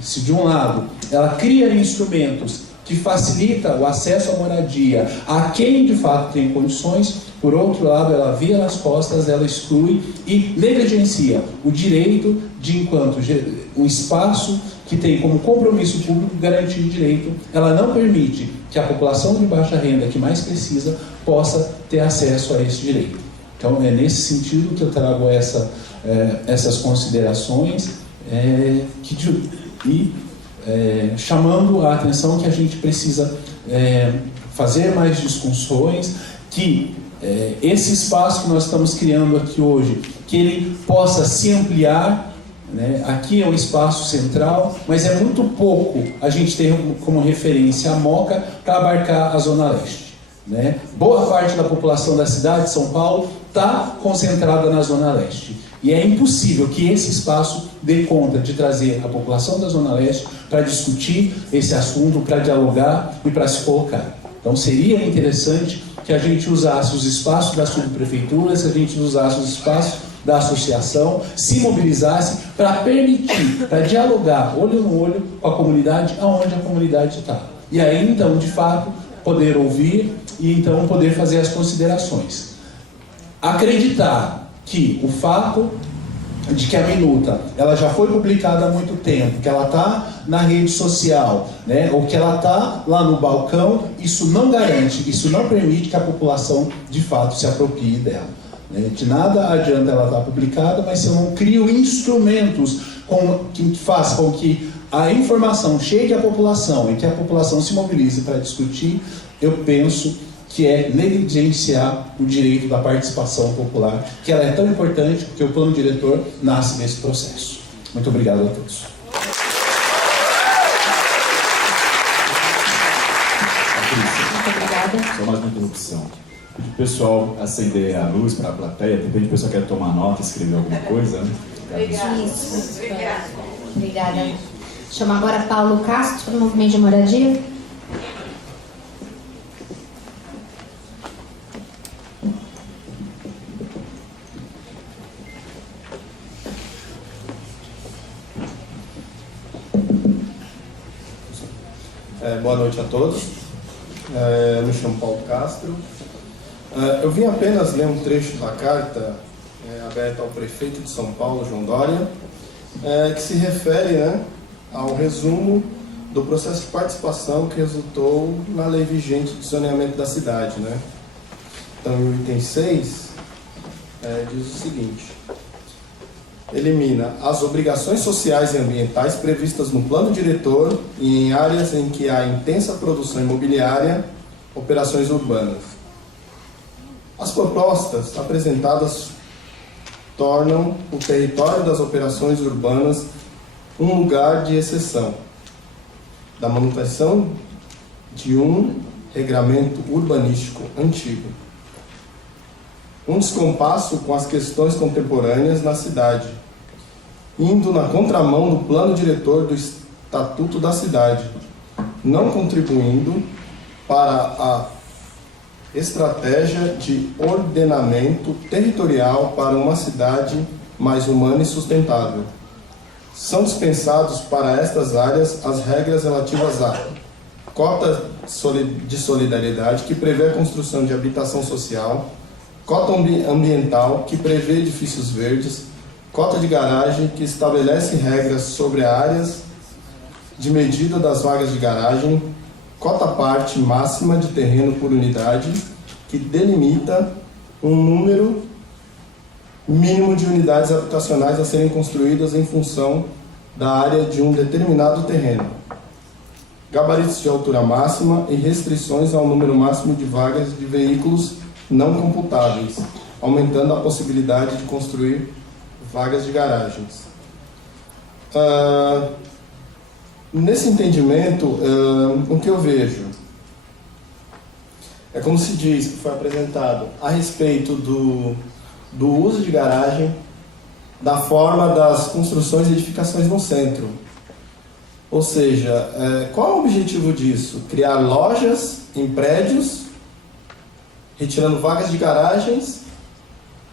Se de um lado ela cria instrumentos que facilita o acesso à moradia a quem de fato tem condições, por outro lado ela vira nas costas, ela exclui e negligencia o direito de, enquanto um espaço que tem como compromisso público garantir o direito, ela não permite que a população de baixa renda que mais precisa possa ter acesso a esse direito. Então é nesse sentido que eu trago essas considerações chamando a atenção que a gente precisa fazer mais discussões, que esse espaço que nós estamos criando aqui hoje, que ele possa se ampliar, né? Aqui é um espaço central, mas é muito pouco a gente tem como referência a Moca para abarcar a Zona Leste. Né? Boa parte da população da cidade de São Paulo está concentrada na Zona Leste. E é impossível que esse espaço dê conta de trazer a população da Zona Leste para discutir esse assunto, para dialogar e para se colocar. Então seria interessante que a gente usasse os espaços das subprefeituras, que a gente usasse os espaços da associação, se mobilizasse para permitir, para dialogar olho no olho com a comunidade, aonde a comunidade está. E aí então, de fato, poder ouvir e então poder fazer as considerações. Acreditar que o fato de que a minuta ela já foi publicada há muito tempo, que ela está na rede social, né, ou que ela está lá no balcão, isso não garante, isso não permite que a população de fato se aproprie dela. Né? De nada adianta ela estar publicada, mas se eu não crio instrumentos que façam com que a informação chegue à população e que a população se mobilize para discutir, eu penso que é negligenciar o direito da participação popular, que ela é tão importante porque o plano diretor nasce nesse processo. Muito obrigado a todos. Muito obrigada. Só mais uma interrupção. Pedir o pessoal acender a luz para a plateia, de repente o pessoal quer tomar nota, escrever alguma coisa, né? Isso. Obrigada. Chamo agora Paulo Castro, do Movimento de Moradia. Boa noite a todos. Eu me chamo Paulo Castro. Eu vim apenas ler um trecho da carta aberta ao prefeito de São Paulo, João Dória, que se refere, né, ao resumo do processo de participação que resultou na lei vigente de zoneamento da cidade. Né? Então, o item 6 diz o seguinte: elimina as obrigações sociais e ambientais previstas no plano diretor e em áreas em que há intensa produção imobiliária, operações urbanas. As propostas apresentadas tornam o território das operações urbanas um lugar de exceção da manutenção de um regramento urbanístico antigo. Um descompasso com as questões contemporâneas na cidade, indo na contramão do plano diretor do Estatuto da Cidade, não contribuindo para a estratégia de ordenamento territorial para uma cidade mais humana e sustentável. São dispensados para estas áreas as regras relativas à cota de solidariedade, que prevê a construção de habitação social, cota ambiental, que prevê edifícios verdes, cota de garagem, que estabelece regras sobre áreas de medida das vagas de garagem, cota parte máxima de terreno por unidade, que delimita um número mínimo de unidades habitacionais a serem construídas em função da área de um determinado terreno, gabaritos de altura máxima e restrições ao número máximo de vagas de veículos não computáveis, aumentando a possibilidade de construir vagas de garagens. Nesse entendimento, o que eu vejo é como se diz, que foi apresentado a respeito do uso de garagem, da forma das construções e edificações no centro. Ou seja, qual é o objetivo disso? Criar lojas em prédios, retirando vagas de garagens.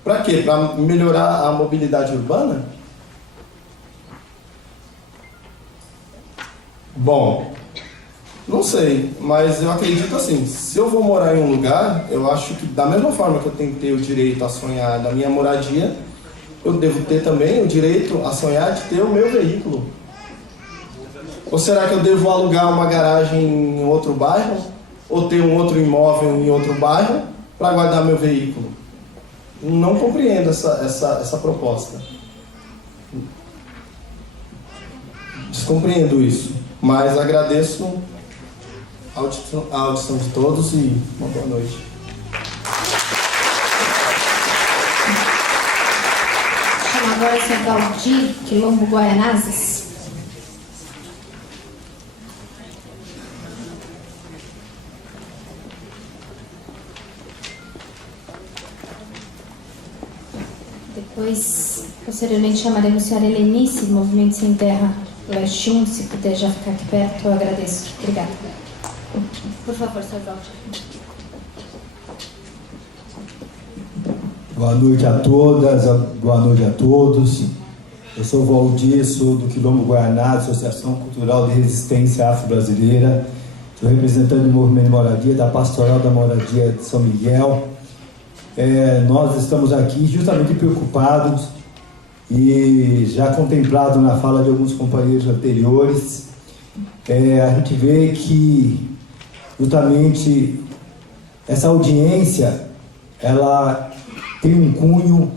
Para quê? Para melhorar a mobilidade urbana? Bom, não sei, mas eu acredito assim, se eu vou morar em um lugar, eu acho que da mesma forma que eu tenho que ter o direito a sonhar da minha moradia, eu devo ter também o direito a sonhar de ter o meu veículo. Ou será que eu devo alugar uma garagem em outro bairro? Ou ter um outro imóvel em outro bairro para guardar meu veículo? Não compreendo essa proposta. Descompreendo isso. Mas agradeço a audição de todos e uma boa noite. Chamo agora o Sr. Valdir Quilombo Guaianazes. Depois, posteriormente, chamaremos a senhora Helenice, do Movimento Sem Terra Leste 1, se puder já ficar aqui perto, eu agradeço. Obrigada. Por favor, Sr. Valdir. Boa noite a todas, boa noite a todos. Eu sou Valdir, sou do Quilombo Guaianazes, Associação Cultural de Resistência Afro-Brasileira. Sou representante do Movimento de Moradia, da Pastoral da Moradia de São Miguel. Nós estamos aqui justamente preocupados e já contemplado na fala de alguns companheiros anteriores, a gente vê que justamente essa audiência ela tem um cunho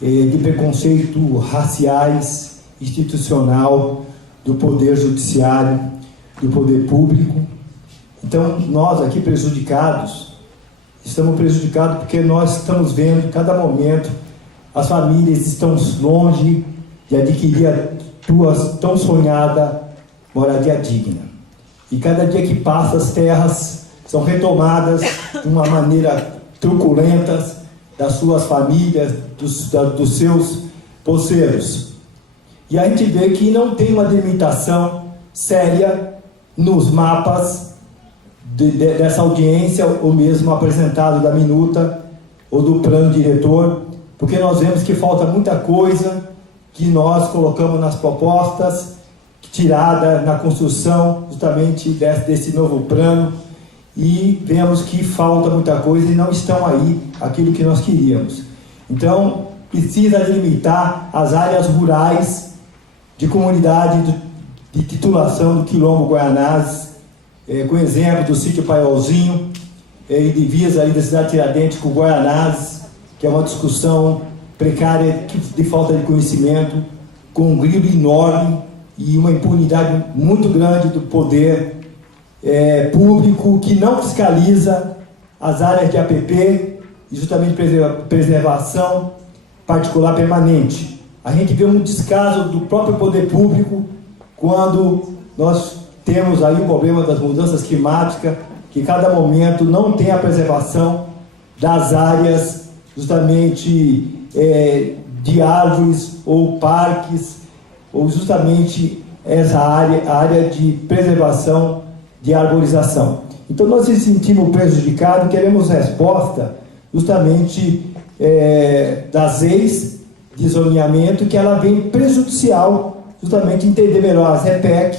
de preconceito raciais, institucional, do poder judiciário, do poder público. Então nós aqui estamos prejudicados porque nós estamos vendo cada momento as famílias estão longe de adquirir a tão sonhada moradia digna. E cada dia que passa, as terras são retomadas de uma maneira truculenta das suas famílias, dos seus poceiros. E a gente vê que não tem uma delimitação séria nos mapas dessa audiência, ou mesmo apresentado da minuta ou do plano diretor, porque nós vemos que falta muita coisa que nós colocamos nas propostas, tirada na construção justamente desse novo plano, e vemos que falta muita coisa e não estão aí aquilo que nós queríamos. Então, precisa limitar as áreas rurais de comunidade de titulação do Quilombo Guaianazes, com exemplo do sítio Paiolzinho, e divisa aí da cidade de Tiradentes com Guaianazes, que é uma discussão precária, de falta de conhecimento, com um grilo enorme e uma impunidade muito grande do poder público, que não fiscaliza as áreas de APP e justamente preservação particular permanente. A gente vê um descaso do próprio poder público quando nós temos aí o problema das mudanças climáticas, que cada momento não tem a preservação das áreas justamente de árvores ou parques, ou justamente essa área, a área de preservação de arborização. Então nós nos sentimos prejudicados e queremos resposta justamente das leis de zoneamento, que ela vem prejudicial, justamente entender melhor as REPEC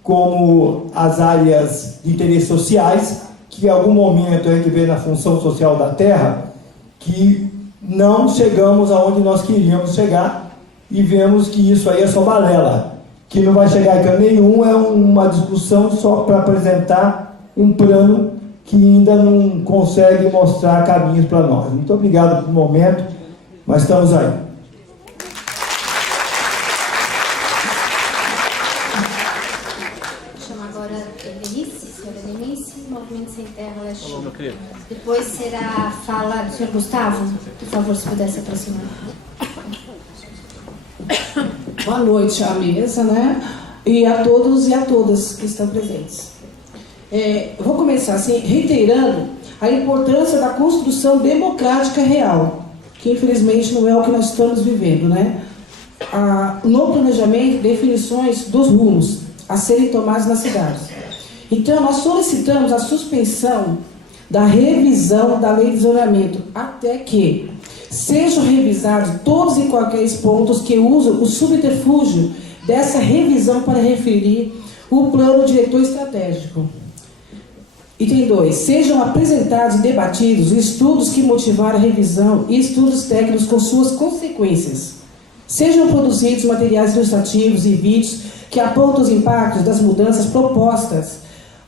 como as áreas de interesse sociais, que em algum momento a gente vê na função social da terra, que não chegamos aonde nós queríamos chegar, e vemos que isso aí é só balela, que não vai chegar em canto nenhum, é uma discussão só para apresentar um plano que ainda não consegue mostrar caminhos para nós. Muito obrigado pelo momento, mas estamos aí. Chamo agora senhora Denise, Movimento Sem Terra Leste. Depois será a fala do senhor Gustavo. Por favor, se pudesse aproximar. Boa noite à mesa, né? E a todos e a todas que estão presentes. Eu vou começar assim, reiterando a importância da construção democrática real, que infelizmente não é o que nós estamos vivendo, né? No planejamento, definições dos rumos a serem tomados nas cidades. Então, nós solicitamos a suspensão da revisão da lei de zoneamento, até que sejam revisados todos e qualquer pontos que usam o subterfúgio dessa revisão para referir o plano diretor estratégico. Item 2. Sejam apresentados e debatidos estudos que motivaram a revisão e estudos técnicos com suas consequências. Sejam produzidos materiais ilustrativos e vídeos que apontam os impactos das mudanças propostas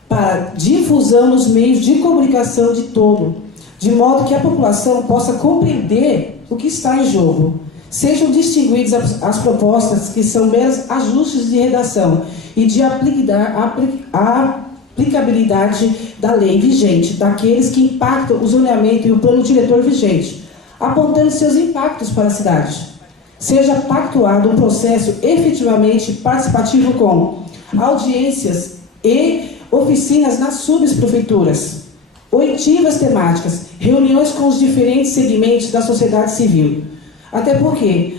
para difusão nos meios de comunicação de todo, de modo que a população possa compreender o que está em jogo. Sejam distinguidas as propostas que são meros ajustes de redação e de aplicabilidade da lei vigente, daqueles que impactam o zoneamento e o plano diretor vigente, apontando seus impactos para a cidade. Seja pactuado um processo efetivamente participativo com audiências e oficinas nas subprefeituras, oitivas temáticas, reuniões com os diferentes segmentos da sociedade civil. Até porque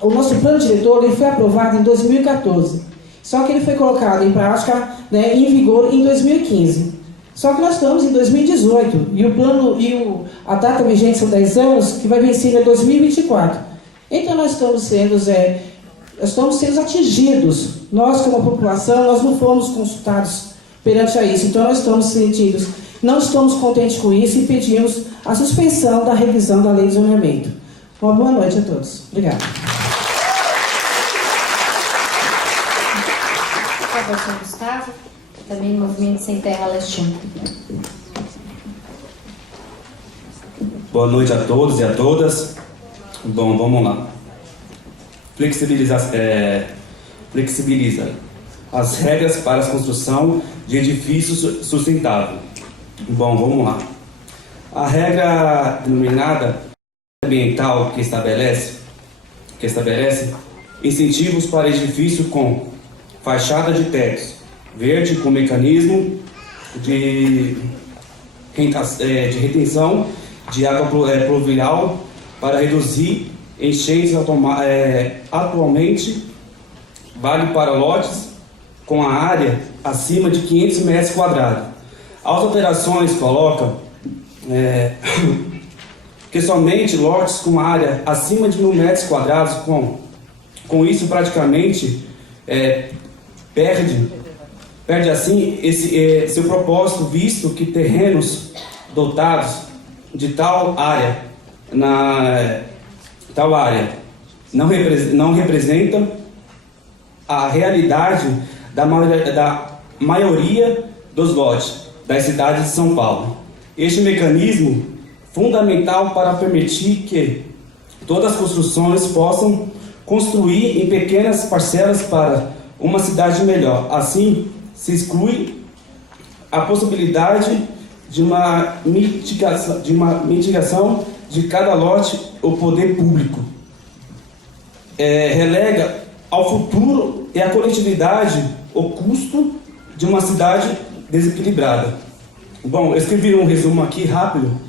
o nosso plano diretor ele foi aprovado em 2014, só que ele foi colocado em prática, né, em vigor em 2015. Só que nós estamos em 2018 e o plano a data vigente são 10 anos, que vai vencer em 2024. Então nós estamos sendo atingidos. Nós, como população, nós não fomos consultados perante a isso. Então nós estamos sentidos, não estamos contentes com isso e pedimos a suspensão da revisão da lei de zoneamento. Uma boa noite a todos. Obrigada. Por favor, senhor Gustavo. Também Movimento Sem Terra Leste. Boa noite a todos e a todas. Bom, vamos lá. Flexibiliza as regras para a construção de edifícios sustentáveis. Bom, vamos lá. A regra denominada ambiental que estabelece incentivos para edifício com fachada de teto verde com mecanismo de retenção de água pluvial para reduzir enchentes. Atualmente vale para lotes com a área acima de 500 metros quadrados. As alterações colocam que somente lotes com área acima de 1.000 metros quadrados, com isso praticamente perde assim seu propósito, visto que terrenos dotados de tal área não representam a realidade da maioria dos lotes das cidades de São Paulo. Este mecanismo fundamental para permitir que todas as construções possam construir em pequenas parcelas para uma cidade melhor. Assim, se exclui a possibilidade de uma mitigação de cada lote o poder público. Relega ao futuro e à coletividade o custo de uma cidade desequilibrada. Bom, eu escrevi um resumo aqui rápido.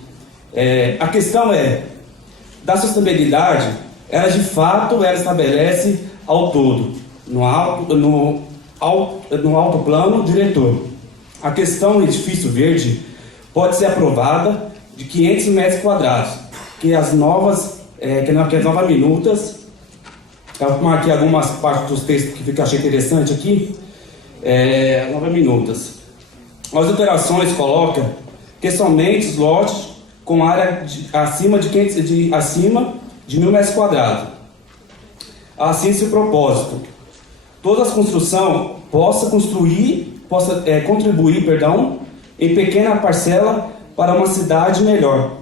A questão da sustentabilidade, ela de fato ela estabelece ao todo, no alto plano diretor. A questão do edifício verde pode ser aprovada de 500 metros quadrados, que as novas minutas, eu marquei algumas partes dos textos que achei interessante aqui, novas minutas. As alterações colocam que somente os lotes com área acima de 1.000 metros quadrados. Assim, esse propósito, toda a construção possa contribuir, em pequena parcela para uma cidade melhor.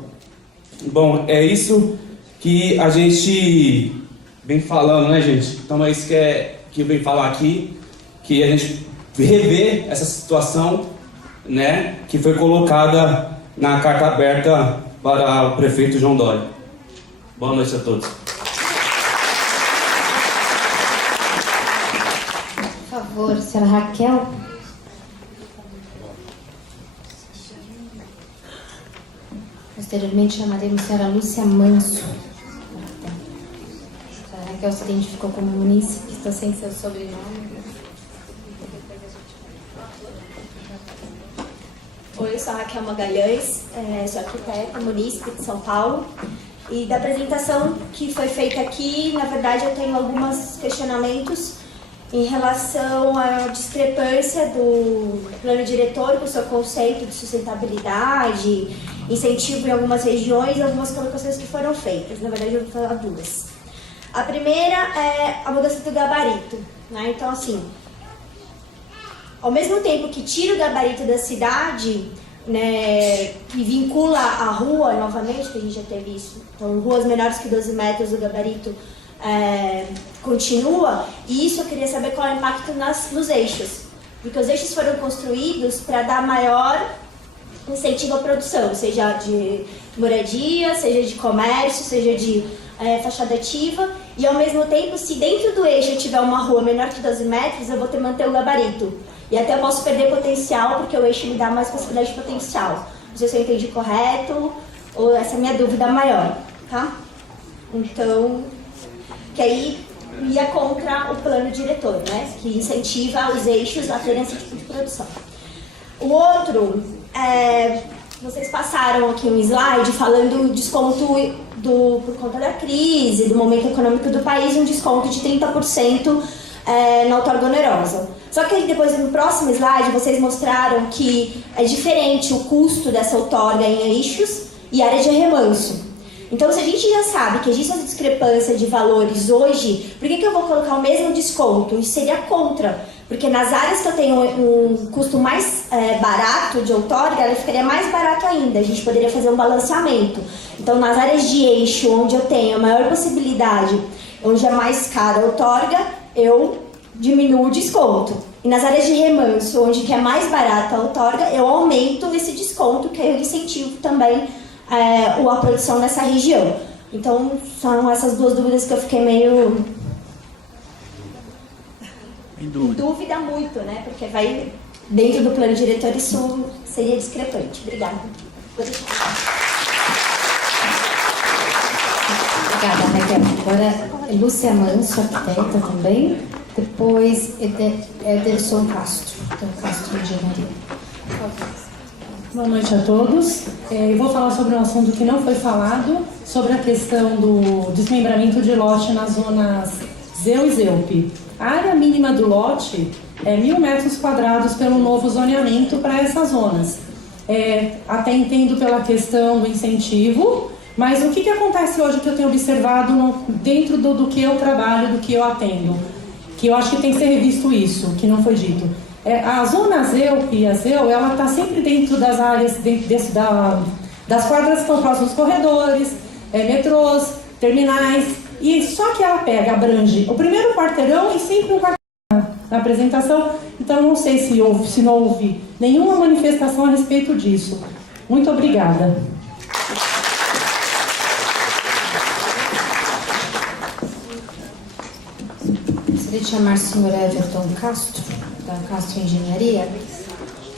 Bom, é isso que a gente vem falando, né, gente? Então é isso que eu venho falar aqui, que a gente rever essa situação, né, que foi colocada na carta aberta para o prefeito João Dória. Boa noite a todos. Por favor, senhora Raquel. Posteriormente chamaremos a senhora Lúcia Manso. A senhora Raquel se identificou como munícipe, está sem seu sobrenome. Oi, eu sou a Raquel Magalhães, sou arquiteta, munícipe de São Paulo. E da apresentação que foi feita aqui, na verdade eu tenho alguns questionamentos em relação à discrepância do plano diretor com o seu conceito de sustentabilidade, incentivo em algumas regiões e algumas colocações que foram feitas. Na verdade eu vou falar duas. A primeira é a mudança do gabarito, né? Então, assim, ao mesmo tempo que tira o gabarito da cidade, né, e vincula a rua novamente, que a gente já teve isso, então ruas menores que 12 metros o gabarito continua, e isso eu queria saber qual é o impacto nos eixos, porque os eixos foram construídos para dar maior incentivo à produção, seja de moradia, seja de comércio, seja de fachada ativa, e ao mesmo tempo, se dentro do eixo eu tiver uma rua menor que 12 metros, eu vou ter que manter o gabarito. E até eu posso perder potencial, porque o eixo me dá mais possibilidade de potencial. Não sei se eu entendi correto, ou essa é a minha dúvida maior, tá? Então, que aí ia contra o plano diretor, né? Que incentiva os eixos a terem esse tipo de produção. O outro, vocês passaram aqui um slide falando do desconto por conta da crise, do momento econômico do país, um desconto de 30% na outorga onerosa. Só que depois, no próximo slide, vocês mostraram que é diferente o custo dessa outorga em eixos e área de remanso. Então, se a gente já sabe que existe essa discrepância de valores hoje, por que eu vou colocar o mesmo desconto? Isso seria contra, porque nas áreas que eu tenho um custo mais barato de outorga, ela ficaria mais barata ainda, a gente poderia fazer um balanceamento. Então, nas áreas de eixo, onde eu tenho a maior possibilidade, onde é mais cara a outorga, eu diminuo o desconto. E nas áreas de remanso, onde que é mais barata a outorga, eu aumento esse desconto, que eu incentivo também a produção nessa região. Então, são essas duas dúvidas que eu fiquei meio... Em dúvida muito, né? Porque vai dentro do plano diretor, isso seria discrepante. Obrigada. Obrigada, Raquel. Agora, Lúcia Manso, arquiteta também. Depois, Ederson Castro, Castro Engenharia. Boa noite a todos. Eu vou falar sobre um assunto que não foi falado, sobre a questão do desmembramento de lote nas zonas ZEU e ZEUP. A área mínima do lote é 1.000 metros quadrados pelo novo zoneamento para essas zonas. Até entendo pela questão do incentivo, mas o que acontece hoje que eu tenho observado dentro do que eu trabalho, do que eu atendo? Que eu acho que tem que ser revisto isso, que não foi dito. A zona ZEUP e a ZEU, ela está sempre dentro das áreas, das quadras que estão próximas aos corredores, metrôs, terminais, e só que ela abrange o primeiro quarteirão e sempre um quarteirão na apresentação, então não sei se não houve nenhuma manifestação a respeito disso. Muito obrigada. Gostaria de chamar o senhor Everton Castro, da Castro Engenharia.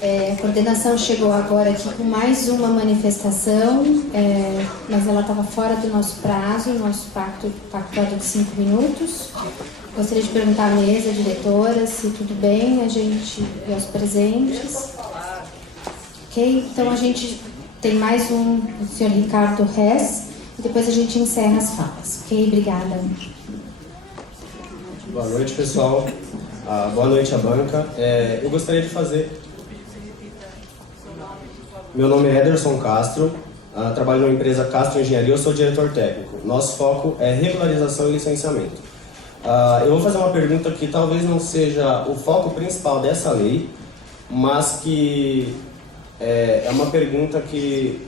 A coordenação chegou agora aqui com mais uma manifestação, mas ela estava fora do nosso prazo, nosso pactuado de 5 minutos. Gostaria de perguntar à mesa, à diretora, se tudo bem, a gente e aos presentes. Ok? Então a gente tem mais um, o senhor Ricardo Hess, e depois a gente encerra as falas. Ok? Obrigada. Boa noite, pessoal. Boa noite à banca. Eu gostaria de fazer... Meu nome é Ederson Castro, trabalho na empresa Castro Engenharia, eu sou diretor técnico. Nosso foco é regularização e licenciamento. Eu vou fazer uma pergunta que talvez não seja o foco principal dessa lei, mas que é uma pergunta que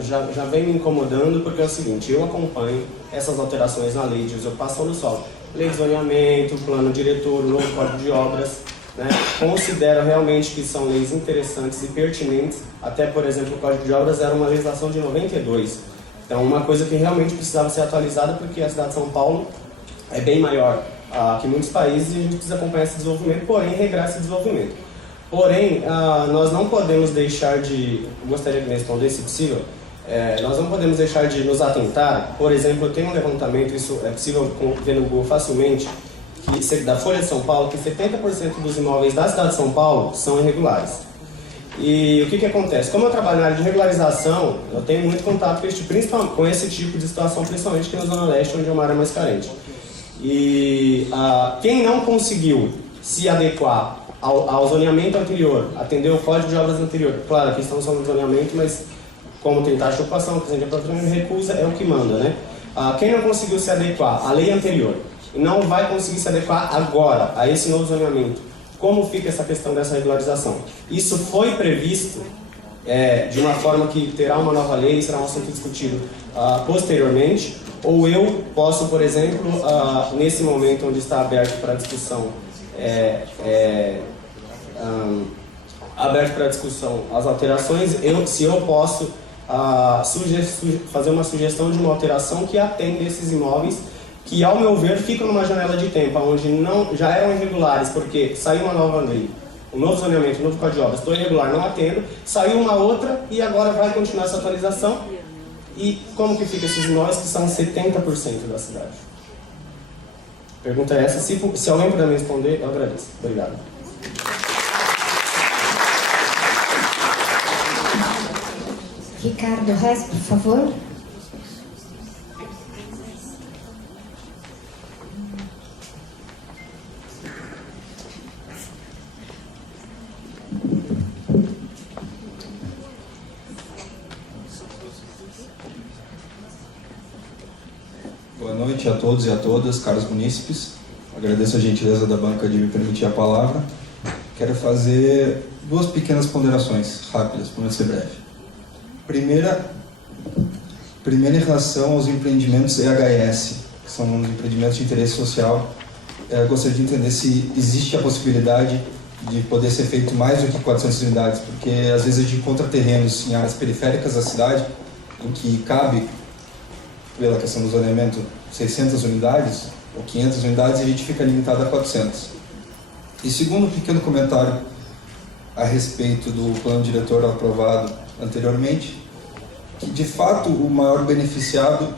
já vem me incomodando, porque é o seguinte: eu acompanho essas alterações na lei de usurpação do solo, lei de zoneamento, plano diretor, novo código de obras, né? Considero realmente que são leis interessantes e pertinentes, até, por exemplo, o Código de Obras era uma legislação de 92, então uma coisa que realmente precisava ser atualizada, porque a cidade de São Paulo é bem maior que muitos países e a gente precisa acompanhar esse desenvolvimento, porém, regrar esse desenvolvimento. Porém, nós não podemos deixar de, gostaria que me respondesse, se possível, nós não podemos deixar de nos atentar. Por exemplo, eu tenho um levantamento, isso é possível ver no Google facilmente, da Folha de São Paulo, que 70% dos imóveis da cidade de São Paulo são irregulares. E o que acontece? Como eu trabalho na área de regularização, eu tenho muito contato com esse tipo de situação, principalmente aqui na Zona Leste, onde é uma área mais carente. E quem não conseguiu se adequar ao zoneamento anterior, atender o Código de Obras anterior, claro, aqui estamos falando de zoneamento, mas como tem taxa de ocupação, que a recusa, é o que manda, né? Quem não conseguiu se adequar à lei anterior e não vai conseguir se adequar agora a esse novo zoneamento, como fica essa questão dessa regularização? Isso foi previsto de uma forma que terá uma nova lei, será um assunto discutido posteriormente, ou eu posso, por exemplo, nesse momento onde está aberto para discussão, as alterações, se eu posso fazer uma sugestão de uma alteração que atenda esses imóveis que, ao meu ver, ficam numa janela de tempo, onde já eram irregulares, porque saiu uma nova lei, um novo zoneamento, um novo Código de Obras, estou irregular, não atendo, saiu uma outra e agora vai continuar essa atualização. E como que fica esses imóveis que são 70% da cidade? Pergunta é essa. Se alguém puder me responder, eu agradeço. Obrigado. Ricardo Hess, por favor. Boa noite a todos e a todas, caros munícipes. Agradeço a gentileza da banca de me permitir a palavra. Quero fazer duas pequenas ponderações rápidas, para ser breve. Primeira em relação aos empreendimentos EHS, que são os empreendimentos de interesse social. Gostaria de entender se existe a possibilidade de poder ser feito mais do que 400 unidades, porque às vezes a gente encontra terrenos em áreas periféricas da cidade em que cabe, pela questão do zoneamento, 600 unidades ou 500 unidades, e a gente fica limitado a 400. E segundo, um pequeno comentário a respeito do plano diretor aprovado anteriormente, que de fato o maior beneficiado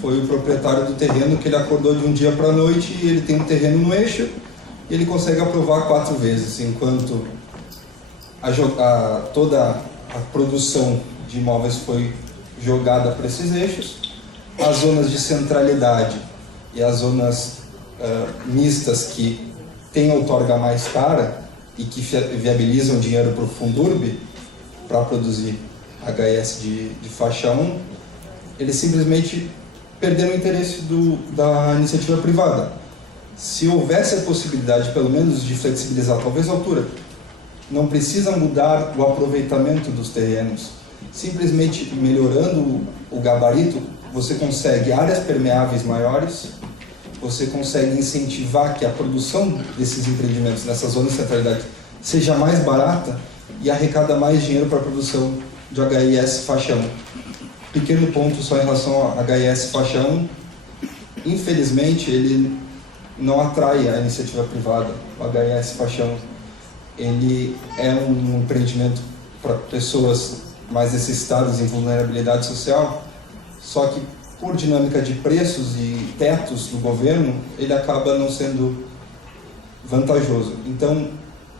foi o proprietário do terreno, que ele acordou de um dia para a noite e ele tem um terreno no eixo e ele consegue aprovar 4 vezes, enquanto toda a produção de imóveis foi jogada para esses eixos. As zonas de centralidade e as zonas mistas, que têm outorga mais cara e que viabilizam dinheiro para o Fundurb para produzir HS de faixa 1, eles simplesmente perderam o interesse da iniciativa privada. Se houvesse a possibilidade, pelo menos, de flexibilizar talvez a altura, não precisa mudar o aproveitamento dos terrenos, simplesmente melhorando o gabarito, você consegue áreas permeáveis maiores, você consegue incentivar que a produção desses empreendimentos nessa zona de centralidade seja mais barata e arrecada mais dinheiro para a produção de HIS faixa 1. Pequeno ponto só em relação ao HIS faixa 1, infelizmente ele não atrai a iniciativa privada. O HIS faixa 1 ele é um empreendimento para pessoas mais necessitadas em vulnerabilidade social, só que por dinâmica de preços e tetos do governo, ele acaba não sendo vantajoso. Então,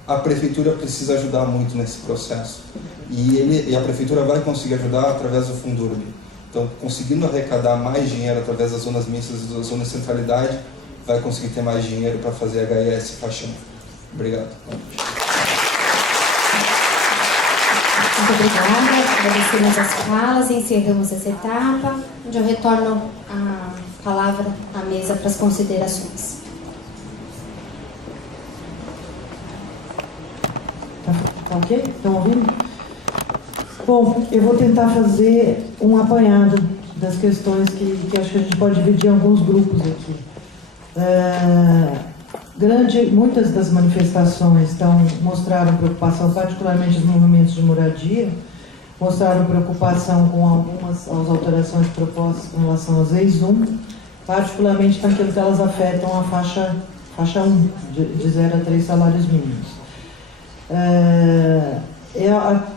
a prefeitura precisa ajudar muito nesse processo. E a prefeitura vai conseguir ajudar através do Fundurb. Então, conseguindo arrecadar mais dinheiro através das zonas mistas e das zonas de centralidade, vai conseguir ter mais dinheiro para fazer HIS faixa 1. Obrigado. Muito obrigada, agradecemos as falas e encerramos essa etapa, onde eu retorno a palavra à mesa para as considerações. Tá ok? Estão ouvindo? Bom, eu vou tentar fazer um apanhado das questões que acho que a gente pode dividir em alguns grupos aqui. Muitas das manifestações mostraram preocupação, particularmente os movimentos de moradia, mostraram preocupação com algumas alterações propostas em relação às EIS 1, particularmente naquilo que elas afetam a faixa 1, de 0 a 3 salários mínimos.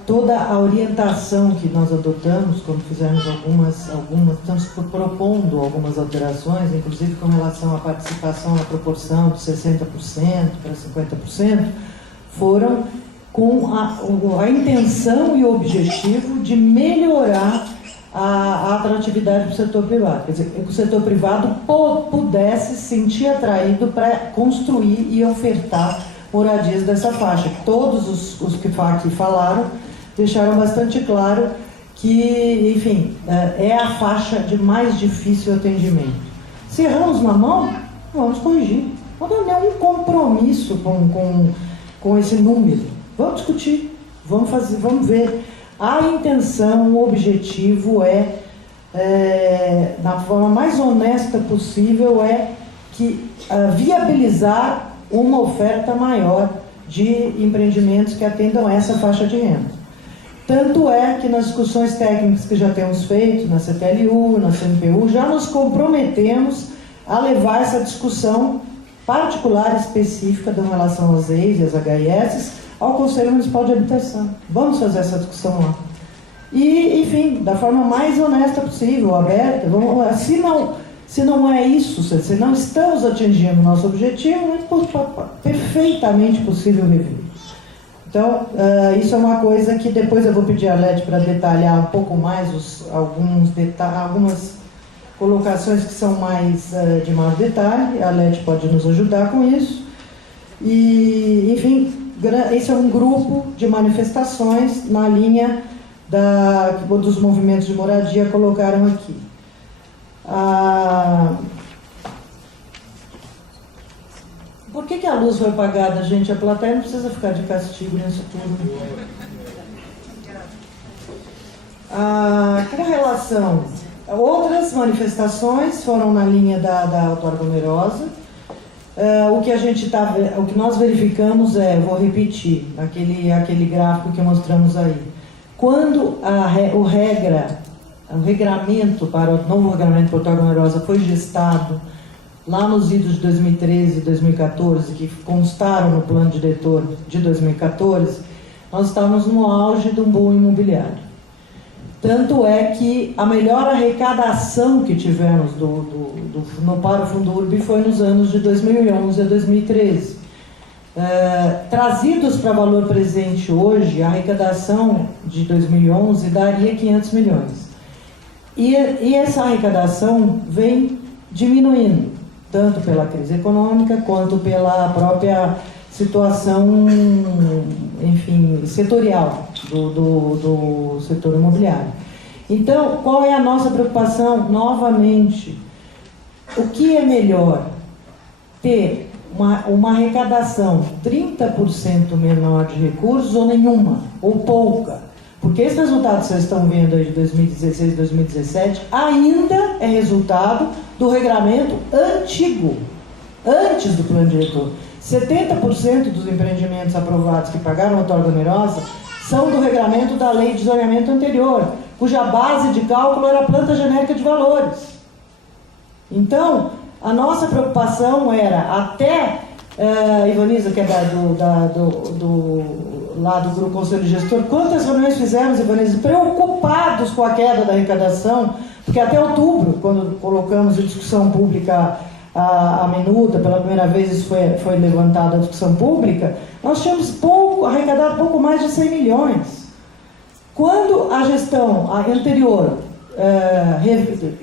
Toda a orientação que nós adotamos, quando fizemos estamos propondo algumas alterações, inclusive com relação à participação na proporção de 60% para 50%, foram com a intenção e o objetivo de melhorar a atratividade do setor privado. Quer dizer, que o setor privado pudesse se sentir atraído para construir e ofertar moradias dessa faixa. Todos os que aqui falaram deixaram bastante claro que, enfim, é a faixa de mais difícil atendimento. Se erramos na mão, vamos corrigir. Não tem nenhum compromisso com esse número. Vamos discutir, vamos ver. A intenção, o objetivo da forma mais honesta possível, viabilizar uma oferta maior de empreendimentos que atendam essa faixa de renda. Tanto é que nas discussões técnicas que já temos feito, na CTLU, na CNPU, já nos comprometemos a levar essa discussão particular específica em relação às EIs e às HIS ao Conselho Municipal de Habitação. Vamos fazer essa discussão lá. E, enfim, da forma mais honesta possível, aberta. Se não é isso, se não estamos atingindo o nosso objetivo, é perfeitamente possível rever. Então, isso é uma coisa que depois eu vou pedir a Leti para detalhar um pouco mais algumas colocações que são mais de maior detalhe. A Leti pode nos ajudar com isso. E, enfim, esse é um grupo de manifestações na linha dos movimentos de moradia colocaram aqui. Por que a luz foi apagada, gente? A plateia não precisa ficar de castigo nisso tudo. Com relação a outras manifestações, foram na linha da outorga onerosa. O que nós verificamos vou repetir, aquele gráfico que mostramos aí. Quando o regramento para o novo regramento para a outorga onerosa foi gestado, lá nos idos de 2013 e 2014, que constaram no plano diretor de 2014, nós estávamos no auge de um boom imobiliário. Tanto é que a melhor arrecadação que tivemos para o Fundurb foi nos anos de 2011 a 2013. Trazidos para valor presente hoje, a arrecadação de 2011 daria 500 milhões. E essa arrecadação vem diminuindo, tanto pela crise econômica quanto pela própria situação, enfim, setorial do setor imobiliário. Então, qual é a nossa preocupação? Novamente, o que é melhor? Ter uma arrecadação 30% menor de recursos ou nenhuma, ou pouca? Porque esse resultado que vocês estão vendo aí de 2016 e 2017 ainda é resultado do regramento antigo, antes do plano diretor. 70% dos empreendimentos aprovados que pagaram outorga onerosa são do regramento da lei de zoneamento anterior, cuja base de cálculo era a planta genérica de valores. Então, a nossa preocupação era até, Ivaniza, que é lá do Grupo Conselho Gestor, quantas reuniões fizemos, Ivaniza, preocupados com a queda da arrecadação, porque até outubro, quando colocamos em discussão pública a minuta, pela primeira vez isso foi levantado à discussão pública, nós tínhamos arrecadado pouco mais de 100 milhões. Quando a gestão anterior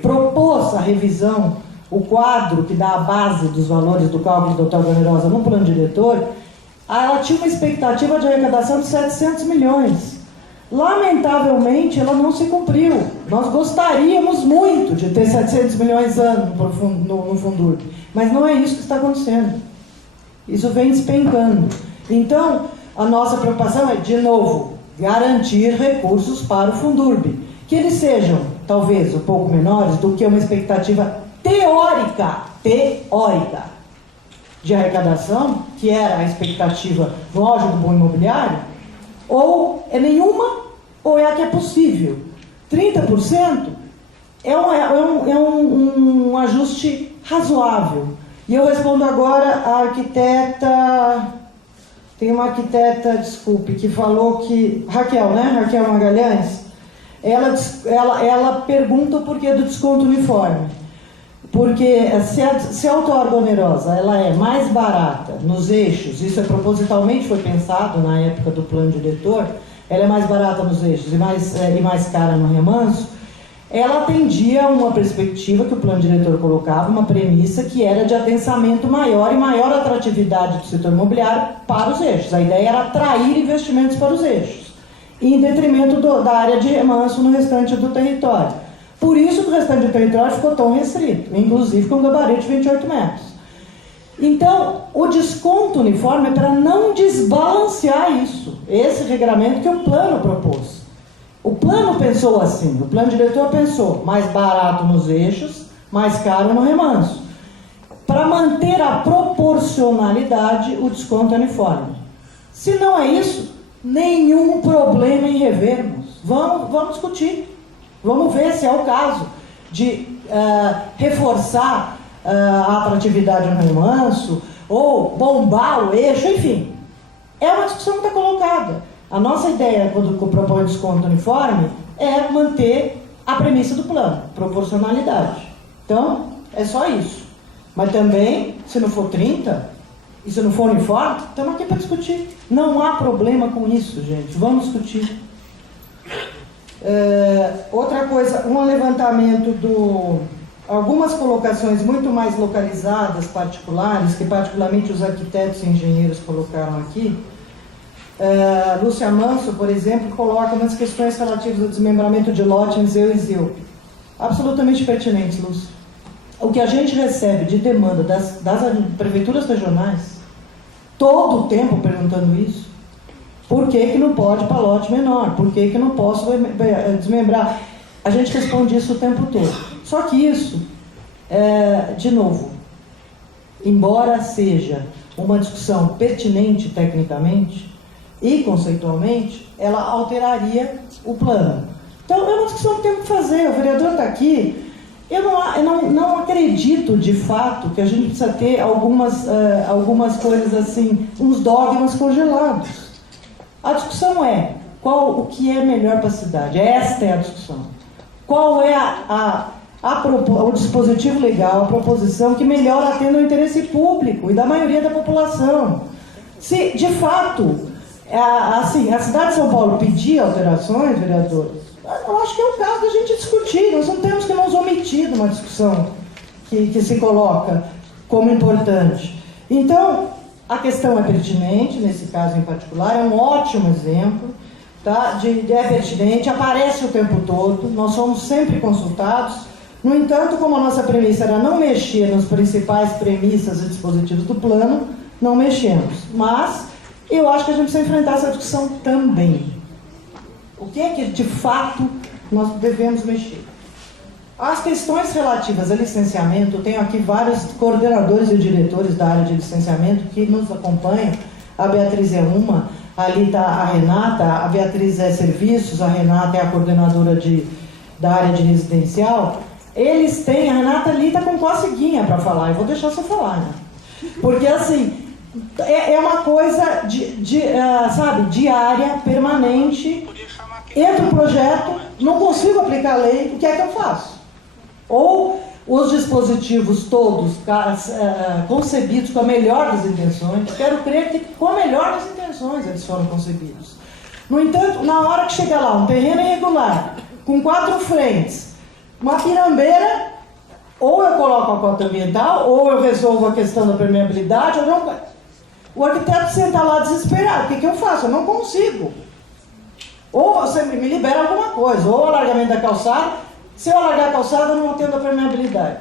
propôs a revisão, o quadro que dá a base dos valores do cálculo da outorga onerosa no plano diretor, ela tinha uma expectativa de arrecadação de 700 milhões. Lamentavelmente, ela não se cumpriu. Nós gostaríamos muito de ter 700 milhões ano no Fundurb, mas não é isso que está acontecendo. Isso vem despencando. Então, a nossa preocupação é, de novo, garantir recursos para o Fundurb, que eles sejam, talvez, um pouco menores do que uma expectativa teórica de arrecadação, que era a expectativa no auge do boom imobiliário, ou é nenhuma, ou é a que é possível. 30% é um ajuste razoável. E eu respondo agora à arquiteta, tem uma arquiteta, desculpe, que falou que, Raquel, né? Raquel Magalhães, ela pergunta o porquê do desconto uniforme. Porque se a outorga onerosa ela é mais barata nos eixos, isso propositalmente foi pensado na época do plano diretor, ela é mais barata nos eixos e mais cara no remanso, ela atendia a uma perspectiva que o plano diretor colocava, uma premissa que era de adensamento maior e maior atratividade do setor imobiliário para os eixos. A ideia era atrair investimentos para os eixos, em detrimento da área de remanso no restante do território. Por isso que o restante do território ficou tão restrito, inclusive com um gabarito de 28 metros. Então, o desconto uniforme é para não desbalancear isso, esse regramento que o plano propôs. O plano pensou assim, o plano diretor pensou mais barato nos eixos, mais caro no remanso. Para manter a proporcionalidade, o desconto é uniforme. Se não é isso, nenhum problema em revermos. Vamos discutir. Vamos ver se é o caso de reforçar a atratividade no remanso ou bombar o eixo, enfim. É uma discussão que está colocada. A nossa ideia, quando propõe desconto uniforme, é manter a premissa do plano, proporcionalidade. Então, é só isso. Mas também, se não for 30, e se não for uniforme, estamos aqui para discutir. Não há problema com isso, gente. Vamos discutir. Outra coisa, um levantamento algumas colocações muito mais localizadas, particulares, que particularmente os arquitetos e engenheiros colocaram aqui. Lúcia Manso, por exemplo, coloca umas questões relativas ao desmembramento de lote em Zeu e Zeu. Absolutamente pertinentes, Lúcia. O que a gente recebe de demanda das prefeituras regionais, todo o tempo perguntando isso, por que não pode para lote menor? Por que não posso desmembrar? A gente responde isso o tempo todo. Só que isso, de novo, embora seja uma discussão pertinente tecnicamente e conceitualmente, ela alteraria o plano. Então, é uma discussão que temos que fazer. O vereador está aqui. Eu não acredito, de fato, que a gente precisa ter algumas coisas assim, uns dogmas congelados. A discussão é o que é melhor para a cidade. Esta é a discussão. Qual é o dispositivo legal, a proposição que melhor atenda o interesse público e da maioria da população. Se, de fato, a cidade de São Paulo pedir alterações, vereadores, eu acho que é o caso da gente discutir. Nós não temos que nos omitir de uma discussão que se coloca como importante. Então, a questão é pertinente, nesse caso em particular, é um ótimo exemplo, tá? É pertinente, aparece o tempo todo, nós somos sempre consultados. No entanto, como a nossa premissa era não mexer nas principais premissas e dispositivos do plano, não mexemos. Mas eu acho que a gente precisa enfrentar essa discussão também. O que é que, de fato, nós devemos mexer? As questões relativas a licenciamento, eu tenho aqui vários coordenadores e diretores da área de licenciamento que nos acompanham. A Beatriz é uma, ali está a Renata, a Beatriz é serviços, a Renata é a coordenadora da área de residencial. Eles têm, a Renata ali está com coceguinha para falar, eu vou deixar você falar, né? Porque assim, é uma coisa sabe, diária, permanente. Entra o projeto, não consigo aplicar a lei, o que é que eu faço? Ou os dispositivos todos concebidos com a melhor das intenções, quero crer que com a melhor das intenções eles foram concebidos. No entanto, na hora que chega lá, um terreno irregular, com 4 frentes, uma pirambeira, ou eu coloco a cota ambiental, ou eu resolvo a questão da permeabilidade, ou não. O arquiteto senta lá desesperado, o que eu faço? Eu não consigo. Ou você me libera alguma coisa, ou o alargamento da calçada. Se eu alargar a calçada, eu não atendo a permeabilidade.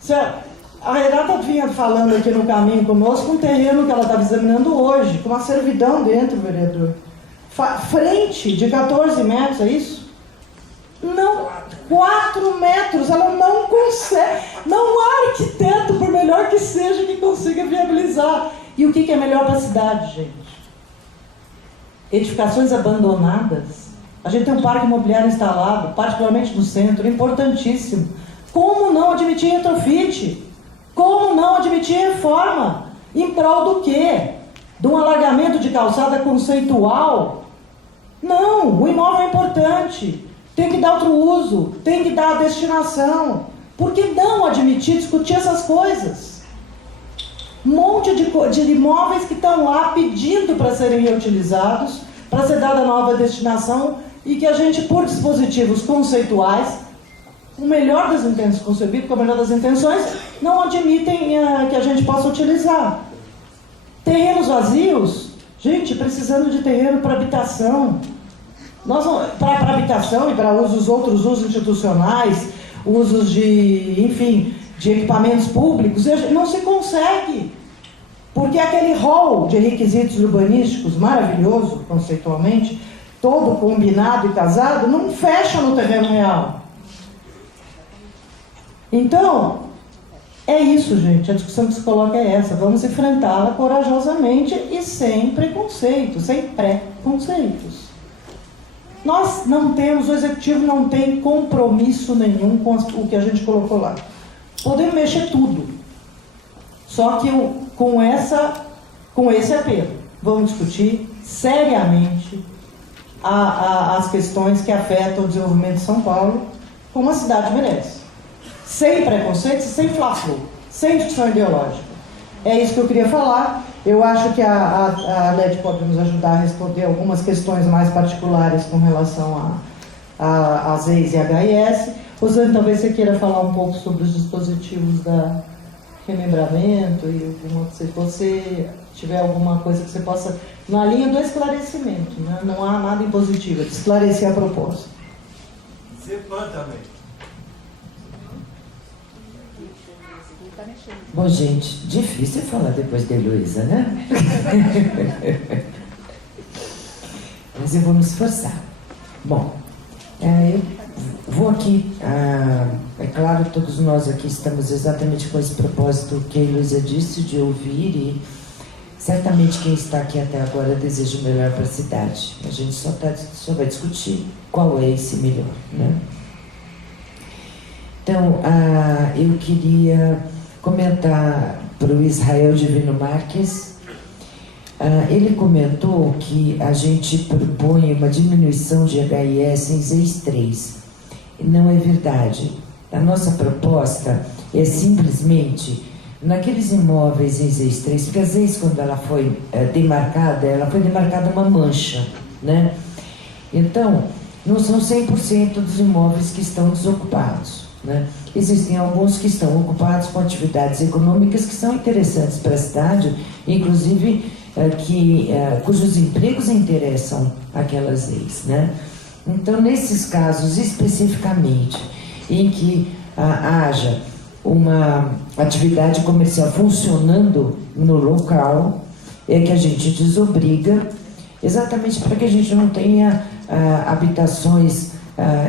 Certo? A Renata vinha falando aqui no caminho conosco um terreno que ela estava examinando hoje, com uma servidão dentro, vereador. Frente de 14 metros, é isso? Não, 4 metros, ela não consegue. Não há arquiteto, por melhor que seja, que consiga viabilizar. E o que é melhor para a cidade, gente? Edificações abandonadas. A gente tem um parque imobiliário instalado, particularmente no centro, importantíssimo. Como não admitir retrofit? Como não admitir reforma? Em prol do quê? De um alargamento de calçada conceitual? Não, o imóvel é importante. Tem que dar outro uso, tem que dar a destinação. Por que não admitir, discutir essas coisas? Um monte de imóveis que estão lá pedindo para serem reutilizados, para ser dada nova destinação, e que a gente, por dispositivos conceituais, o melhor das intenções, concebido com a melhor das intenções, não admitem que a gente possa utilizar. Terrenos vazios, gente, precisando de terreno para habitação. Para habitação e para outros usos institucionais, usos de equipamentos públicos, não se consegue. Porque aquele rol de requisitos urbanísticos maravilhoso, conceitualmente, todo combinado e casado, não fecha no terreno real. Então, é isso, gente. A discussão que se coloca é essa. Vamos enfrentá-la corajosamente e sem preconceitos, sem pré-conceitos. Nós não temos, o executivo não tem compromisso nenhum com o que a gente colocou lá. Podemos mexer tudo. Só que com esse apelo, vamos discutir seriamente as questões que afetam o desenvolvimento de São Paulo, como a cidade merece. Sem preconceitos, sem fla-flu, sem discussão ideológica. É isso que eu queria falar. Eu acho que a LED pode nos ajudar a responder algumas questões mais particulares com relação às EIs e HIS. Rosane, talvez você queira falar um pouco sobre os dispositivos da remembramento e se você tiver alguma coisa que você possa, na linha do esclarecimento, né? Não há nada impositivo, é de esclarecer a proposta. Zepan também. Bom, gente, difícil falar depois de Heloísa, né? Mas eu vou me esforçar. Bom, eu vou aqui, é claro, todos nós aqui estamos exatamente com esse propósito que a Heloísa disse, de ouvir, e certamente quem está aqui até agora deseja o melhor para a cidade. A gente só vai discutir qual é esse melhor, né? Então, eu queria comentar para o Israel Divino Marques. Ele comentou que a gente propõe uma diminuição de HIS em ZEIS 3. Não é verdade. A nossa proposta é simplesmente naqueles imóveis em ZEIS 3, porque a ZEIS, quando ela foi demarcada uma mancha, né? Então, não são 100% dos imóveis que estão desocupados, né? Existem alguns que estão ocupados com atividades econômicas que são interessantes para a cidade, inclusive cujos empregos interessam aquelas leis, né? Então, nesses casos especificamente, em que haja uma atividade comercial funcionando no local, é que a gente desobriga exatamente para que a gente não tenha habitações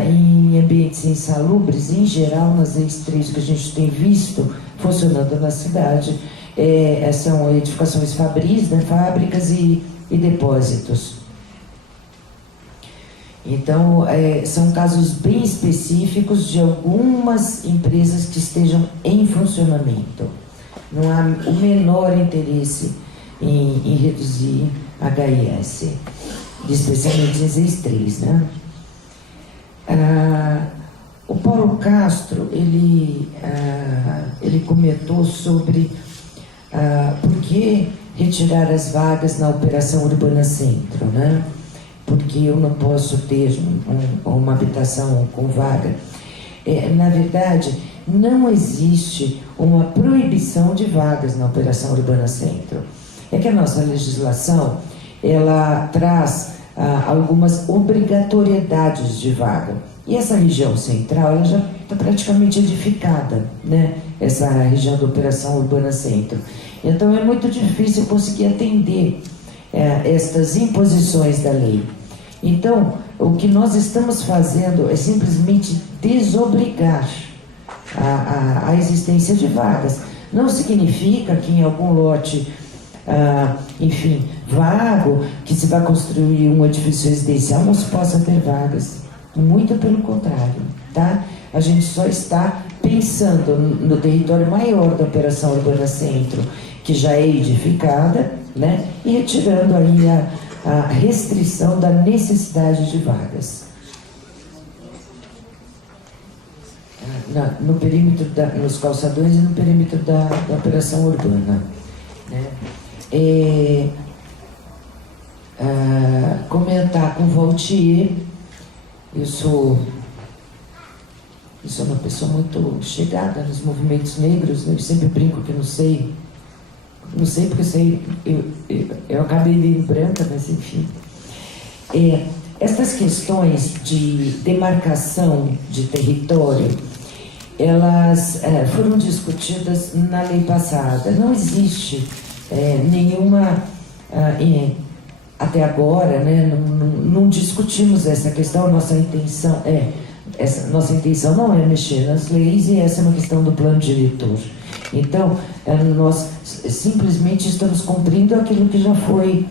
em ambientes insalubres. Em geral, nas EIS-3 que a gente tem visto funcionando na cidade, são edificações fabris, né, fábricas e depósitos. Então, são casos bem específicos de algumas empresas que estejam em funcionamento. Não há o menor interesse em reduzir HIS, especialmente em EIS-3, né? O Paulo Castro, ele comentou sobre por que retirar as vagas na Operação Urbana Centro, né? Porque eu não posso ter uma habitação com vaga. Na verdade, não existe uma proibição de vagas na Operação Urbana Centro. É que a nossa legislação, ela traz algumas obrigatoriedades de vaga. E essa região central, ela já está praticamente edificada, né? Essa região da Operação Urbana Centro. Então, é muito difícil conseguir atender estas imposições da lei. Então, o que nós estamos fazendo é simplesmente desobrigar a existência de vagas. Não significa que em algum lote, enfim, vago, que se vai construir um edifício residencial, não se possa ter vagas. Muito pelo contrário, tá? A gente só está pensando no território maior da Operação Urbana Centro, que já é edificada, né? E retirando aí a restrição da necessidade de vagas. No perímetro nos calçadões e no perímetro da Operação Urbana, né? Comentar com o Valtier, eu sou uma pessoa muito chegada nos movimentos negros, né? Eu sempre brinco que não sei porque eu acabei vindo branca, mas enfim. Essas questões de demarcação de território, elas foram discutidas na lei passada. Não existe nenhuma, até agora, né, não discutimos essa questão. Nossa intenção não é mexer nas leis, e essa é uma questão do plano diretor. Então, nós simplesmente estamos cumprindo aquilo que já foi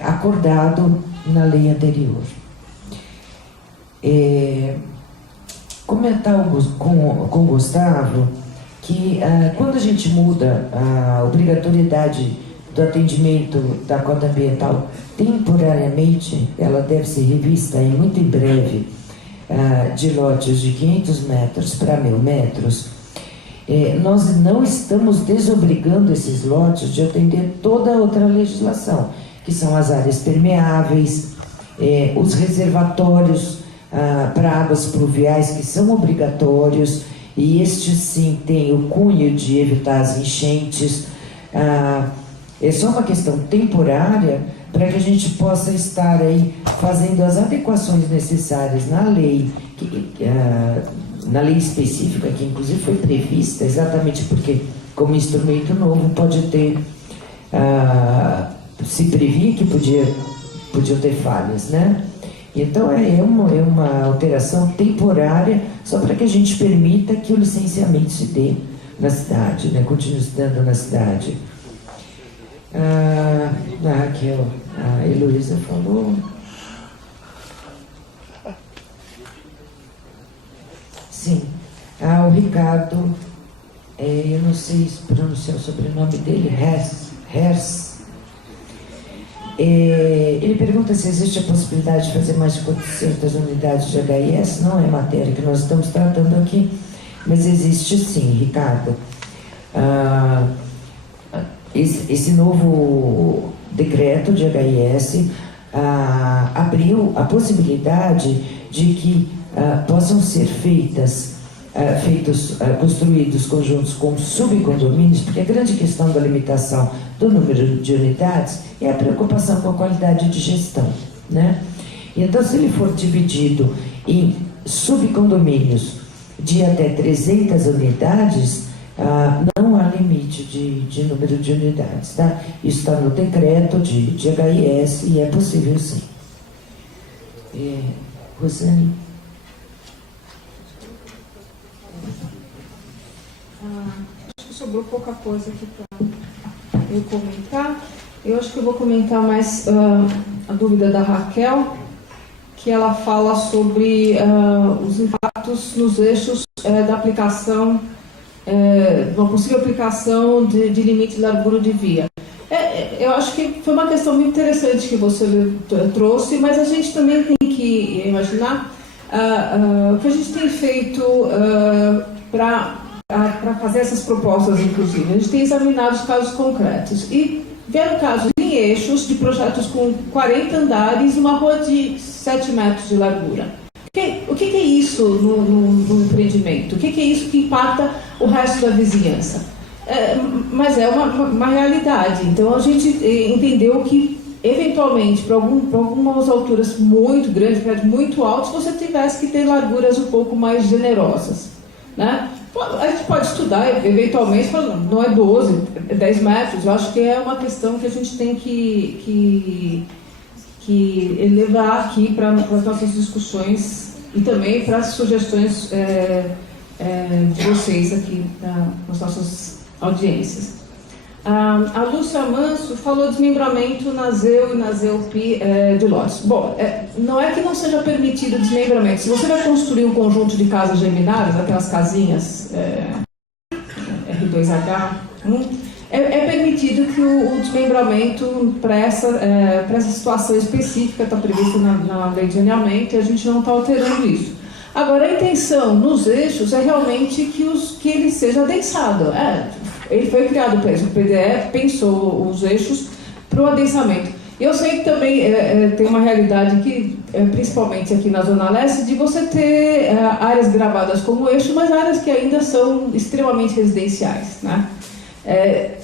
acordado na lei anterior. Comentar com o Gustavo que quando a gente muda a obrigatoriedade do atendimento da cota ambiental temporariamente, ela deve ser revista muito em breve, de lotes de 500 metros para 1.000 metros. Nós não estamos desobrigando esses lotes de atender toda a outra legislação, que são as áreas permeáveis, os reservatórios para águas pluviais, que são obrigatórios, e estes sim têm o cunho de evitar as enchentes. É só uma questão temporária para que a gente possa estar aí fazendo as adequações necessárias na lei, na lei específica, que inclusive foi prevista exatamente porque, como instrumento novo, pode ter, se previa que podiam ter falhas, né? Então é uma alteração temporária, só para que a gente permita que o licenciamento se dê na cidade, né? Continue se dando na cidade. A Heloísa falou. Sim. O Ricardo, eu não sei pronunciar o sobrenome dele, Hers. Ele pergunta se existe a possibilidade de fazer mais de 400 unidades de HIS. Não é matéria que nós estamos tratando aqui, mas existe sim, Ricardo. Esse novo decreto de HIS abriu a possibilidade de que possam ser construídos conjuntos com subcondomínios, porque a grande questão da limitação do número de unidades é a preocupação com a qualidade de gestão, né? Então, se ele for dividido em subcondomínios de até 300 unidades, Não há limite de número de unidades, tá? Isso está no decreto de HIS e é possível sim. Rosane? Acho que sobrou pouca coisa aqui para eu comentar. Eu acho que eu vou comentar mais a dúvida da Raquel, que ela fala sobre os impactos nos eixos da aplicação, uma possível aplicação de limite de largura de via. Eu acho que foi uma questão muito interessante que você trouxe, mas a gente também tem que imaginar o que a gente tem feito para fazer essas propostas, inclusive. A gente tem examinado os casos concretos e vieram casos em eixos de projetos com 40 andares e uma rua de 7 metros de largura. O que é isso no empreendimento? O que é isso que impacta o resto da vizinhança? Mas é uma realidade. Então a gente entendeu que, eventualmente, para algumas alturas muito grandes, prédios muito altos, você tivesse que ter larguras um pouco mais generosas, né? A gente pode estudar, eventualmente, não é 12, é 10 metros. Eu acho que é uma questão que a gente tem que levar aqui para as nossas discussões e também para as sugestões de vocês aqui nas nossas audiências. A Lúcia Manso falou desmembramento na ZEU e na ZEUP de lotes. Bom, não é que não seja permitido desmembramento. Se você vai construir um conjunto de casas geminadas, aquelas casinhas R2H, é permitido que o desmembramento para essa situação específica está previsto na lei de saneamento e a gente não está alterando isso. Agora, a intenção nos eixos é realmente que ele seja adensado. Ele foi criado para isso. O PDE pensou os eixos para o adensamento. Eu sei que também tem uma realidade que, principalmente aqui na Zona Leste, de você ter áreas gravadas como eixo, mas áreas que ainda são extremamente residenciais, né?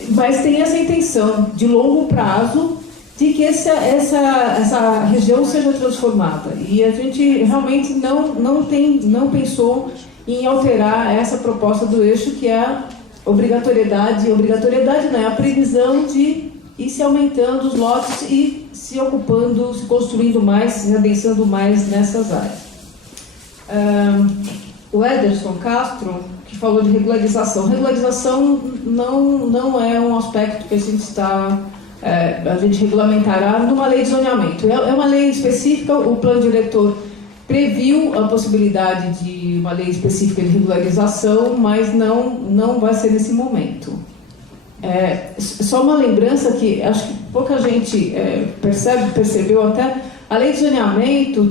Mas tem essa intenção de longo prazo de que essa região seja transformada. E a gente realmente não pensou em alterar essa proposta do eixo, que é a obrigatoriedade não é a previsão de ir se aumentando os lotes e se ocupando, se construindo mais, se adensando mais nessas áreas. O Ederson Castro, que falou de regularização. Regularização não é um aspecto que a gente regulamentará numa lei de zoneamento. É uma lei específica, o plano diretor previu a possibilidade de uma lei específica de regularização, mas não vai ser nesse momento. Só uma lembrança que acho que pouca gente percebeu até, a lei de zoneamento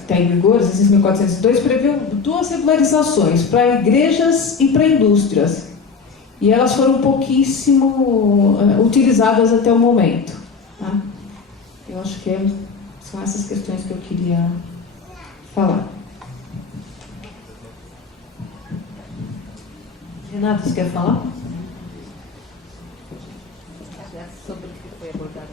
está em vigor, 6.402, previu 2 regularizações para igrejas e para indústrias. E elas foram pouquíssimo utilizadas até o momento. Tá? Eu acho que são essas questões que eu queria falar. Renata, você quer falar? Sobre o que foi abordado.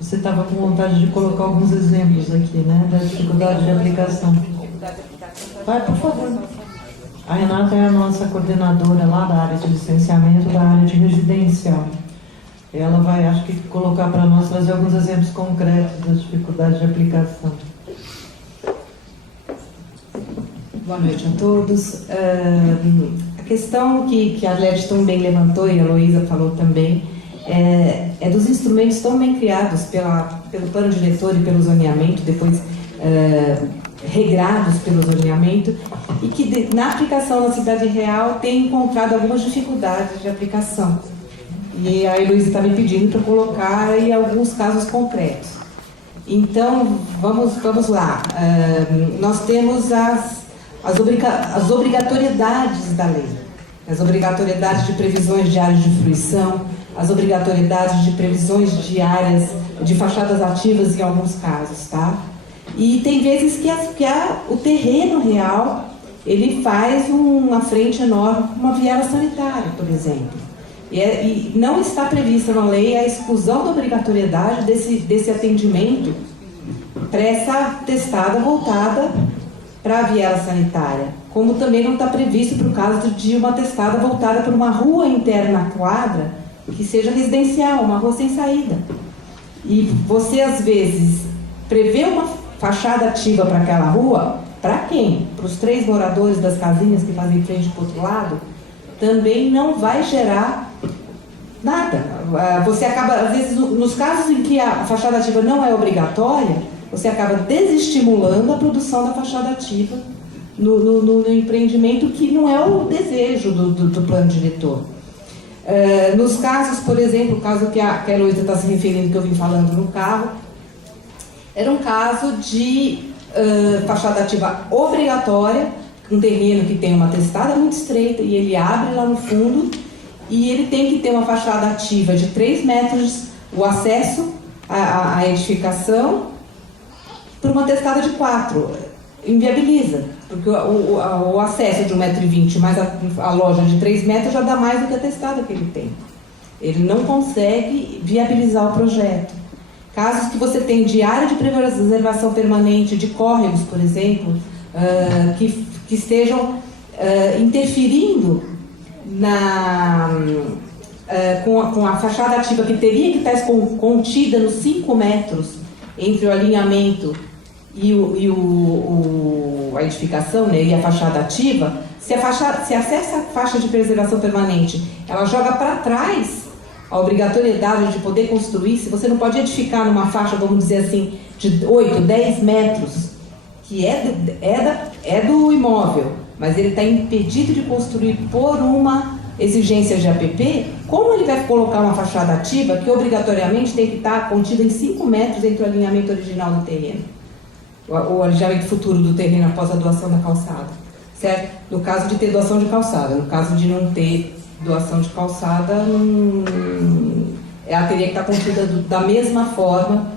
Você estava com vontade de colocar alguns exemplos aqui, né? Da dificuldade de aplicação. Vai, por favor. A Renata é a nossa coordenadora lá da área de licenciamento, da área de residencial. Ela vai, acho que, colocar para nós, trazer alguns exemplos concretos da dificuldade de aplicação. Boa noite a todos. A questão que a Led tão bem levantou e a Heloísa falou também é dos instrumentos tão bem criados pelo plano diretor e pelo zoneamento, depois regrados pelo zoneamento, e que na aplicação na cidade real tem encontrado algumas dificuldades de aplicação. E a Heloísa está me pedindo para colocar aí alguns casos concretos. Então, vamos lá. Nós temos as obrigatoriedades da lei, as obrigatoriedades de previsões de áreas de fruição, as obrigatoriedades de previsões de áreas de fachadas ativas em alguns casos, tá? E tem vezes que o terreno real, ele faz uma frente enorme com uma viela sanitária, por exemplo. E não está prevista na lei a exclusão da obrigatoriedade desse atendimento para essa testada voltada para a viela sanitária, como também não está previsto para o caso de uma testada voltada para uma rua interna à quadra que seja residencial, uma rua sem saída. E você, às vezes, prevê uma fachada ativa para aquela rua, para quem? Para os 3 moradores das casinhas que fazem frente para o outro lado, também não vai gerar nada. Você acaba, às vezes, nos casos em que a fachada ativa não é obrigatória, você acaba desestimulando a produção da fachada ativa no empreendimento, que não é o desejo do plano diretor. Nos casos, por exemplo, o caso que a Heloísa está se referindo, que eu vim falando no carro, era um caso de fachada ativa obrigatória, um terreno que tem uma testada muito estreita e ele abre lá no fundo e ele tem que ter uma fachada ativa de 3 metros, o acesso à edificação, por uma testada de 4. Inviabiliza, porque o acesso de 1,20 m mais a loja de 3 metros já dá mais do que a testada que ele tem. Ele não consegue viabilizar o projeto. Casos que você tem de área de preservação permanente, de córregos, por exemplo, que estejam interferindo com a fachada ativa que teria que estar contida nos 5 metros entre o alinhamento e a edificação, né, e a fachada ativa. Se essa faixa de preservação permanente ela joga para trás a obrigatoriedade de poder construir, se você não pode edificar numa faixa, vamos dizer assim, de 8, 10 metros, que é do imóvel, mas ele está impedido de construir por uma exigência de APP, como ele vai colocar uma fachada ativa que obrigatoriamente tem que estar contida em 5 metros entre o alinhamento original do terreno, o alinhamento futuro do terreno após a doação da calçada, certo? No caso de ter doação de calçada, no caso de não ter doação de calçada, ela teria que estar contida da mesma forma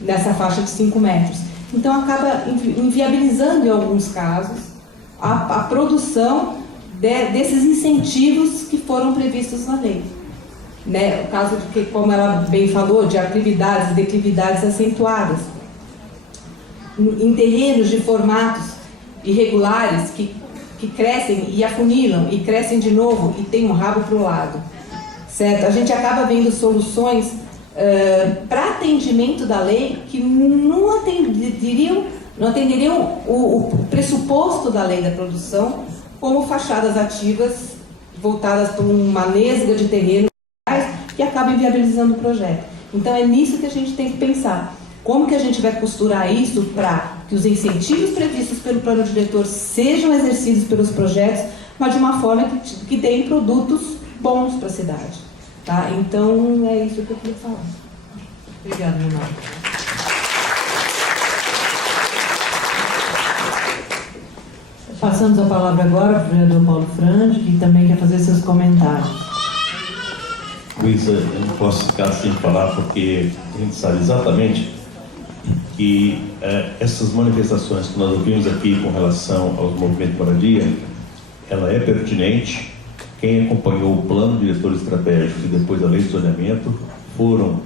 nessa faixa de 5 metros. Então acaba inviabilizando em alguns casos a produção desses incentivos que foram previstos na lei. Né? O caso de que, como ela bem falou, de aclividades e declividades acentuadas. Em terrenos de formatos irregulares que crescem e afunilam e crescem de novo e tem um rabo para o lado, certo? A gente acaba vendo soluções para atendimento da lei que não atenderiam o pressuposto da lei da produção, como fachadas ativas voltadas para uma nesga de terreno que acaba inviabilizando o projeto. Então é nisso que a gente tem que pensar. Como que a gente vai costurar isso para que os incentivos previstos pelo plano diretor sejam exercidos pelos projetos, mas de uma forma que deem produtos bons para a cidade. Tá? Então, é isso que eu queria falar. Obrigada, Renata. Passamos a palavra agora para o vereador Paulo Frandi, que também quer fazer seus comentários. Luísa, eu não posso ficar sem falar, porque a gente sabe exatamente que essas manifestações que nós ouvimos aqui com relação aos movimentos de moradia, ela é pertinente. Quem acompanhou o plano diretor estratégico e depois a lei de zoneamento foram,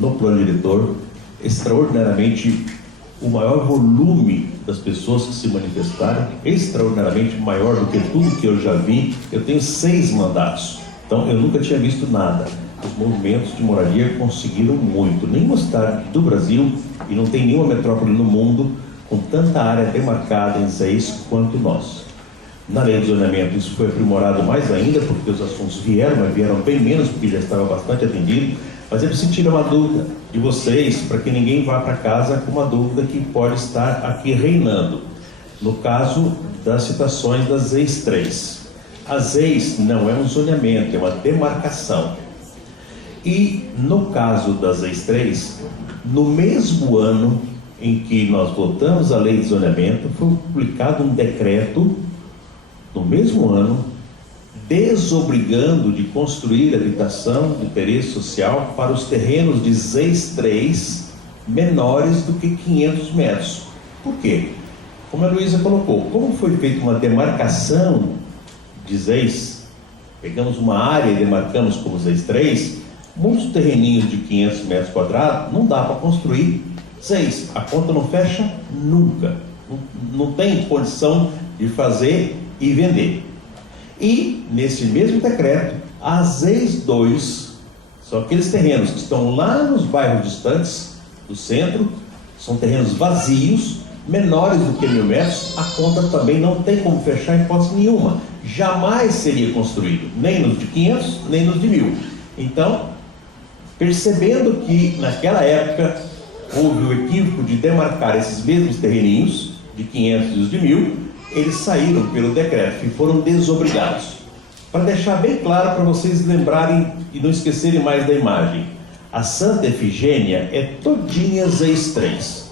no plano diretor, extraordinariamente, o maior volume das pessoas que se manifestaram, extraordinariamente maior do que tudo que eu já vi. Eu tenho 6 mandatos, então eu nunca tinha visto nada. Os movimentos de moradia conseguiram muito. Nenhuma cidade do Brasil, e não tem nenhuma metrópole no mundo, com tanta área demarcada em ZEIS quanto nós. Na lei de zoneamento isso foi aprimorado mais ainda, porque os assuntos vieram, mas vieram bem menos, porque já estava bastante atendido. Mas eu preciso tirar uma dúvida de vocês, para que ninguém vá para casa com uma dúvida que pode estar aqui reinando. No caso das citações das ZEIS 3. A ZEIS não é um zoneamento, é uma demarcação. E no caso das ZEIS 3, no mesmo ano em que nós votamos a lei de zoneamento, foi publicado um decreto, no mesmo ano, desobrigando de construir habitação de interesse social para os terrenos de ZEIS 3 menores do que 500 metros. Por quê? Como a Luísa colocou, como foi feita uma demarcação de ZEIS, pegamos uma área e demarcamos como ZEIS 3, muitos terreninhos de 500 metros quadrados não dá para construir ZEIS. A conta não fecha nunca. não tem condição de fazer e vender. E, nesse mesmo decreto, a ZEIS 2, são aqueles terrenos que estão lá nos bairros distantes do centro, são terrenos vazios, menores do que 1.000 metros, a conta também não tem como fechar em hipótese nenhuma. Jamais seria construído, nem nos de 500, nem nos de 1.000. Então, percebendo que naquela época houve o equívoco de demarcar esses mesmos terreninhos, de 500 e os de 1.000, eles saíram pelo decreto e foram desobrigados. Para deixar bem claro para vocês lembrarem e não esquecerem mais da imagem, a Santa Efigênia é todinha ZEIS 3.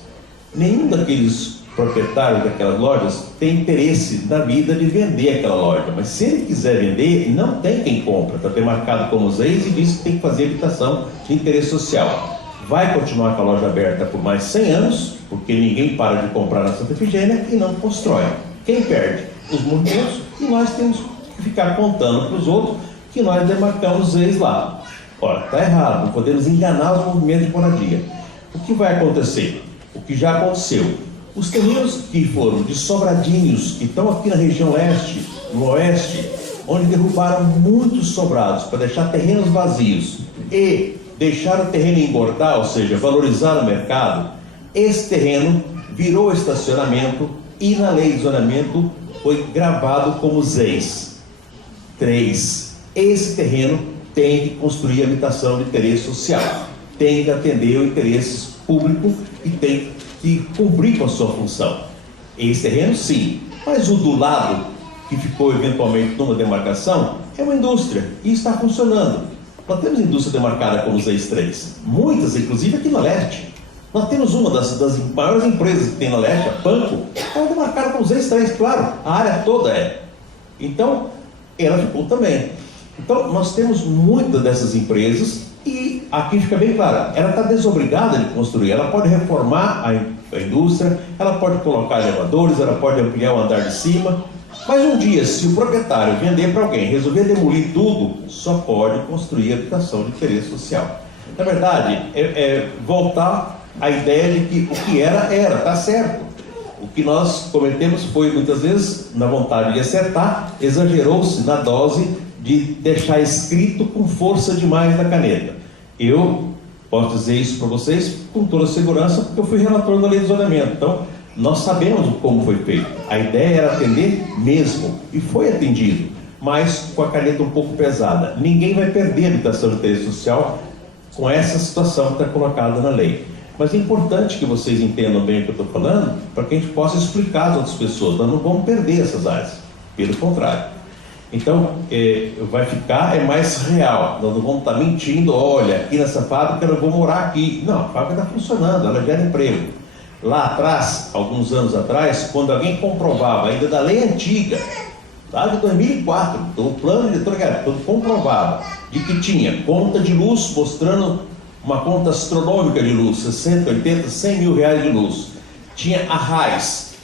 Nenhum daqueles proprietários daquelas lojas tem interesse na vida de vender aquela loja, mas se ele quiser vender, não tem quem compra, está demarcado como ZEIS e diz que tem que fazer habitação de interesse social. Vai continuar com a loja aberta por mais 100 anos, porque ninguém para de comprar na Santa Efigênia e não constrói. Quem perde? Os movimentos, e nós temos que ficar contando para os outros que nós demarcamos ZEIS lá. Ora, está errado, não podemos enganar os movimentos de moradia. O que vai acontecer? O que já aconteceu? Os terrenos que foram de sobradinhos, que estão aqui na região leste, no oeste, onde derrubaram muitos sobrados para deixar terrenos vazios e deixar o terreno engordar, ou seja, valorizar o mercado, esse terreno virou estacionamento e na lei de zonamento foi gravado como ZEIS 3. Esse terreno tem que construir habitação de interesse social, tem que atender o interesse público e tem que cumprir com a sua função. Esse terreno sim, mas o do lado, que ficou eventualmente numa demarcação, é uma indústria e está funcionando. Nós temos indústria demarcada como ZEIS 3, muitas inclusive aqui no leste. Nós temos uma das maiores empresas que tem no leste, a Panko, ela é demarcada como ZEIS 3, claro, a área toda é. Então, ela ficou também. Então, nós temos muitas dessas empresas e aqui fica bem claro, ela está desobrigada de construir, ela pode reformar a indústria, ela pode colocar elevadores, ela pode ampliar o andar de cima, mas um dia, se o proprietário vender para alguém, resolver demolir tudo, só pode construir habitação de interesse social. Na verdade, voltar à ideia de que o que era, está certo. O que nós cometemos foi, muitas vezes, na vontade de acertar, exagerou-se na dose de deixar escrito com força demais na caneta. Eu posso dizer isso para vocês com toda segurança, porque eu fui relator da lei de zonamento. Então, nós sabemos como foi feito. A ideia era atender mesmo, e foi atendido, mas com a caneta um pouco pesada. Ninguém vai perder a habitação de interesse social com essa situação que está colocada na lei. Mas é importante que vocês entendam bem o que eu estou falando, para que a gente possa explicar às outras pessoas. Nós não vamos perder essas áreas, pelo contrário. Então, vai ficar mais real. Nós não vamos estar mentindo, olha, aqui nessa fábrica eu vou morar aqui. Não, a fábrica está funcionando, ela gera emprego. Lá atrás, alguns anos atrás, quando alguém comprovava, ainda da lei antiga, lá de 2004, do plano diretor, todo comprovava de que tinha conta de luz mostrando uma conta astronômica de luz, 60, 80, 100 mil reais de luz. Tinha arrais,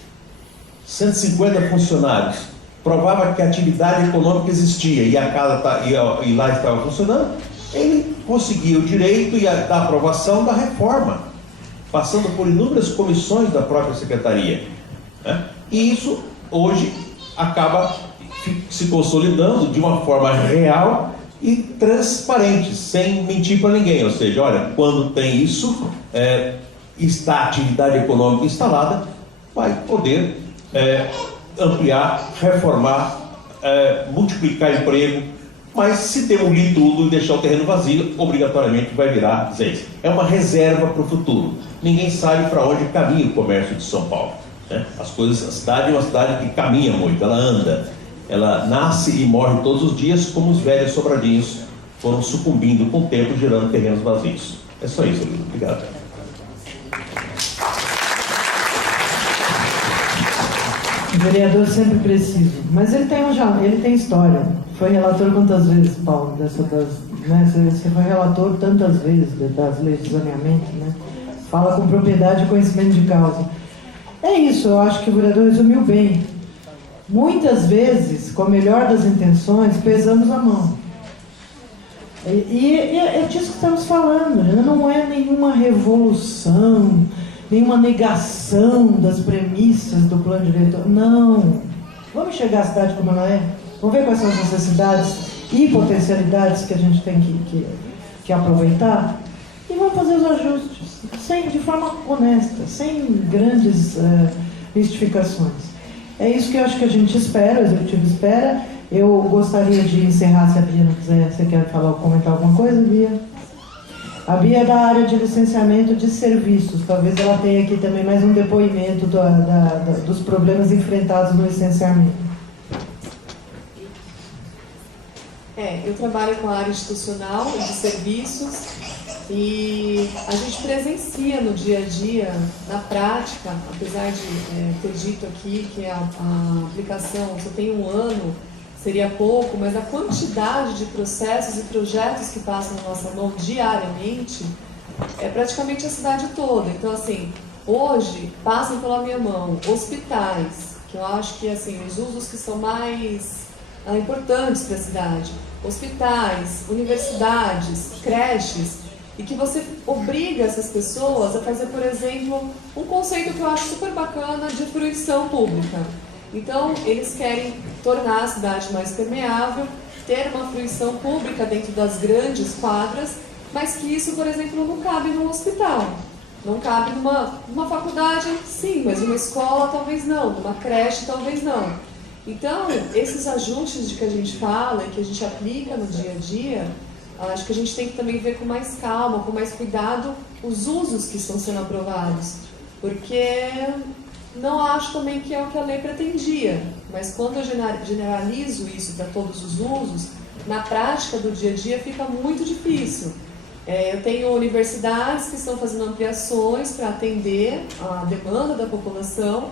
150 funcionários, provava que a atividade econômica existia e a casa e lá estava funcionando, ele conseguia o direito da aprovação da reforma, passando por inúmeras comissões da própria secretaria, né? E isso hoje acaba se consolidando de uma forma real e transparente, sem mentir para ninguém. Ou seja, olha, quando tem isso, está a atividade econômica instalada, vai poder ampliar, reformar, multiplicar emprego, mas se demolir tudo e deixar o terreno vazio, obrigatoriamente vai virar ZEIS. É uma reserva para o futuro. Ninguém sabe para onde caminha o comércio de São Paulo, né? A cidade é uma cidade que caminha muito, ela anda, ela nasce e morre todos os dias, como os velhos sobradinhos foram sucumbindo com o tempo, gerando terrenos vazios. É só isso, amigo. Obrigado. O vereador sempre preciso, mas ele tem história. Foi relator quantas vezes, Paulo? Você foi relator tantas vezes das leis de zoneamento, né? Fala com propriedade e conhecimento de causa. É isso, eu acho que o vereador resumiu bem. Muitas vezes, com a melhor das intenções, pesamos a mão. E é disso que estamos falando, né? Não é nenhuma revolução nenhuma negação das premissas do plano diretor. Não. Vamos enxergar a cidade como ela é. Vamos ver quais são as necessidades e potencialidades que a gente tem que aproveitar. E vamos fazer os ajustes, de forma honesta, sem grandes mistificações. É isso que eu acho que a gente espera, o Executivo espera. Eu gostaria de encerrar, se a Bia não quiser, você quer falar ou comentar alguma coisa, Bia? A Bia é da área de licenciamento de serviços. Talvez ela tenha aqui também mais um depoimento dos problemas enfrentados no licenciamento. Eu trabalho com a área institucional de serviços e a gente presencia no dia a dia, na prática, apesar de ter dito aqui que a aplicação só tem 1 ano, seria pouco, mas a quantidade de processos e projetos que passam na nossa mão diariamente é praticamente a cidade toda. Então, assim, hoje passam pela minha mão hospitais, que eu acho que, assim, os usos que são mais importantes para a cidade, hospitais, universidades, creches, e que você obriga essas pessoas a fazer, por exemplo, um conceito que eu acho super bacana de fruição pública. Então, eles querem tornar a cidade mais permeável, ter uma fruição pública dentro das grandes quadras, mas que isso, por exemplo, não cabe num hospital. Não cabe numa faculdade, sim, mas numa escola talvez não, numa creche talvez não. Então, esses ajustes de que a gente fala e que a gente aplica no dia a dia, acho que a gente tem que também ver com mais calma, com mais cuidado, os usos que estão sendo aprovados. Porque não acho também que é o que a lei pretendia, mas quando eu generalizo isso para todos os usos, na prática do dia a dia fica muito difícil. Eu tenho universidades que estão fazendo ampliações para atender a demanda da população,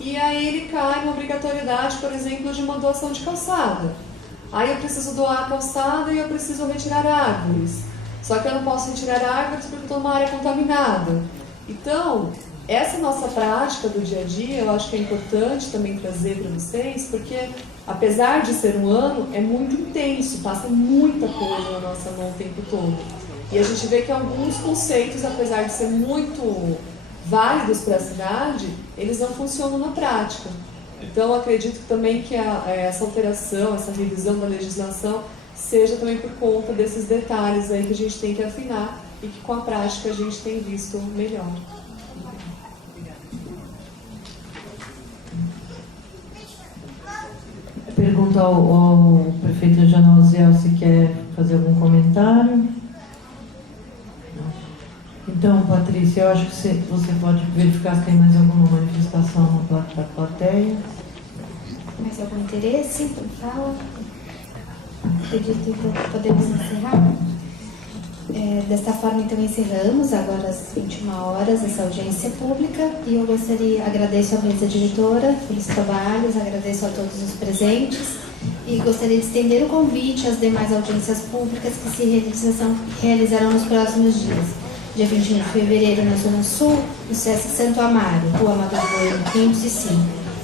e aí ele cai na obrigatoriedade, por exemplo, de uma doação de calçada. Aí eu preciso doar a calçada e eu preciso retirar árvores. Só que eu não posso retirar árvores porque estou numa área contaminada. Então, essa nossa prática do dia a dia, eu acho que é importante também trazer para vocês, porque apesar de ser 1 ano, é muito intenso, passa muita coisa na nossa mão o tempo todo. E a gente vê que alguns conceitos, apesar de ser muito válidos para a cidade, eles não funcionam na prática. Então, acredito também que essa alteração, essa revisão da legislação, seja também por conta desses detalhes aí que a gente tem que afinar e que com a prática a gente tem visto melhor. Pergunto ao prefeito Jana Osiel se quer fazer algum comentário. Então, Patrícia, eu acho que você pode verificar se tem mais alguma manifestação da plateia. Mais algum interesse? Fala. Acredito que podemos encerrar. Desta forma, então, encerramos agora às 21 horas essa audiência pública e eu agradeço à mesa diretora pelos trabalhos, agradeço a todos os presentes e gostaria de estender o convite às demais audiências públicas que se realizarão nos próximos dias. Dia 21 de fevereiro, na Zona Sul, no Sesc Santo Amaro, Rua Amador Bueno, 505.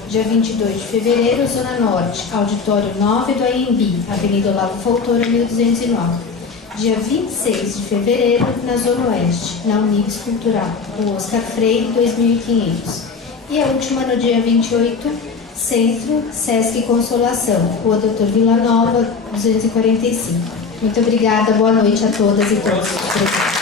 Dia 22 de fevereiro, Zona Norte, Auditório 9 do AMB, Avenida Olavo Fontoura, 1209. Dia 26 de fevereiro, na Zona Oeste, na Unibis Cultural, Rua Oscar Freire, 2500. E a última no dia 28, Centro, Sesc Consolação, Rua Doutor Vila Nova, 245. Muito obrigada, boa noite a todas e todos.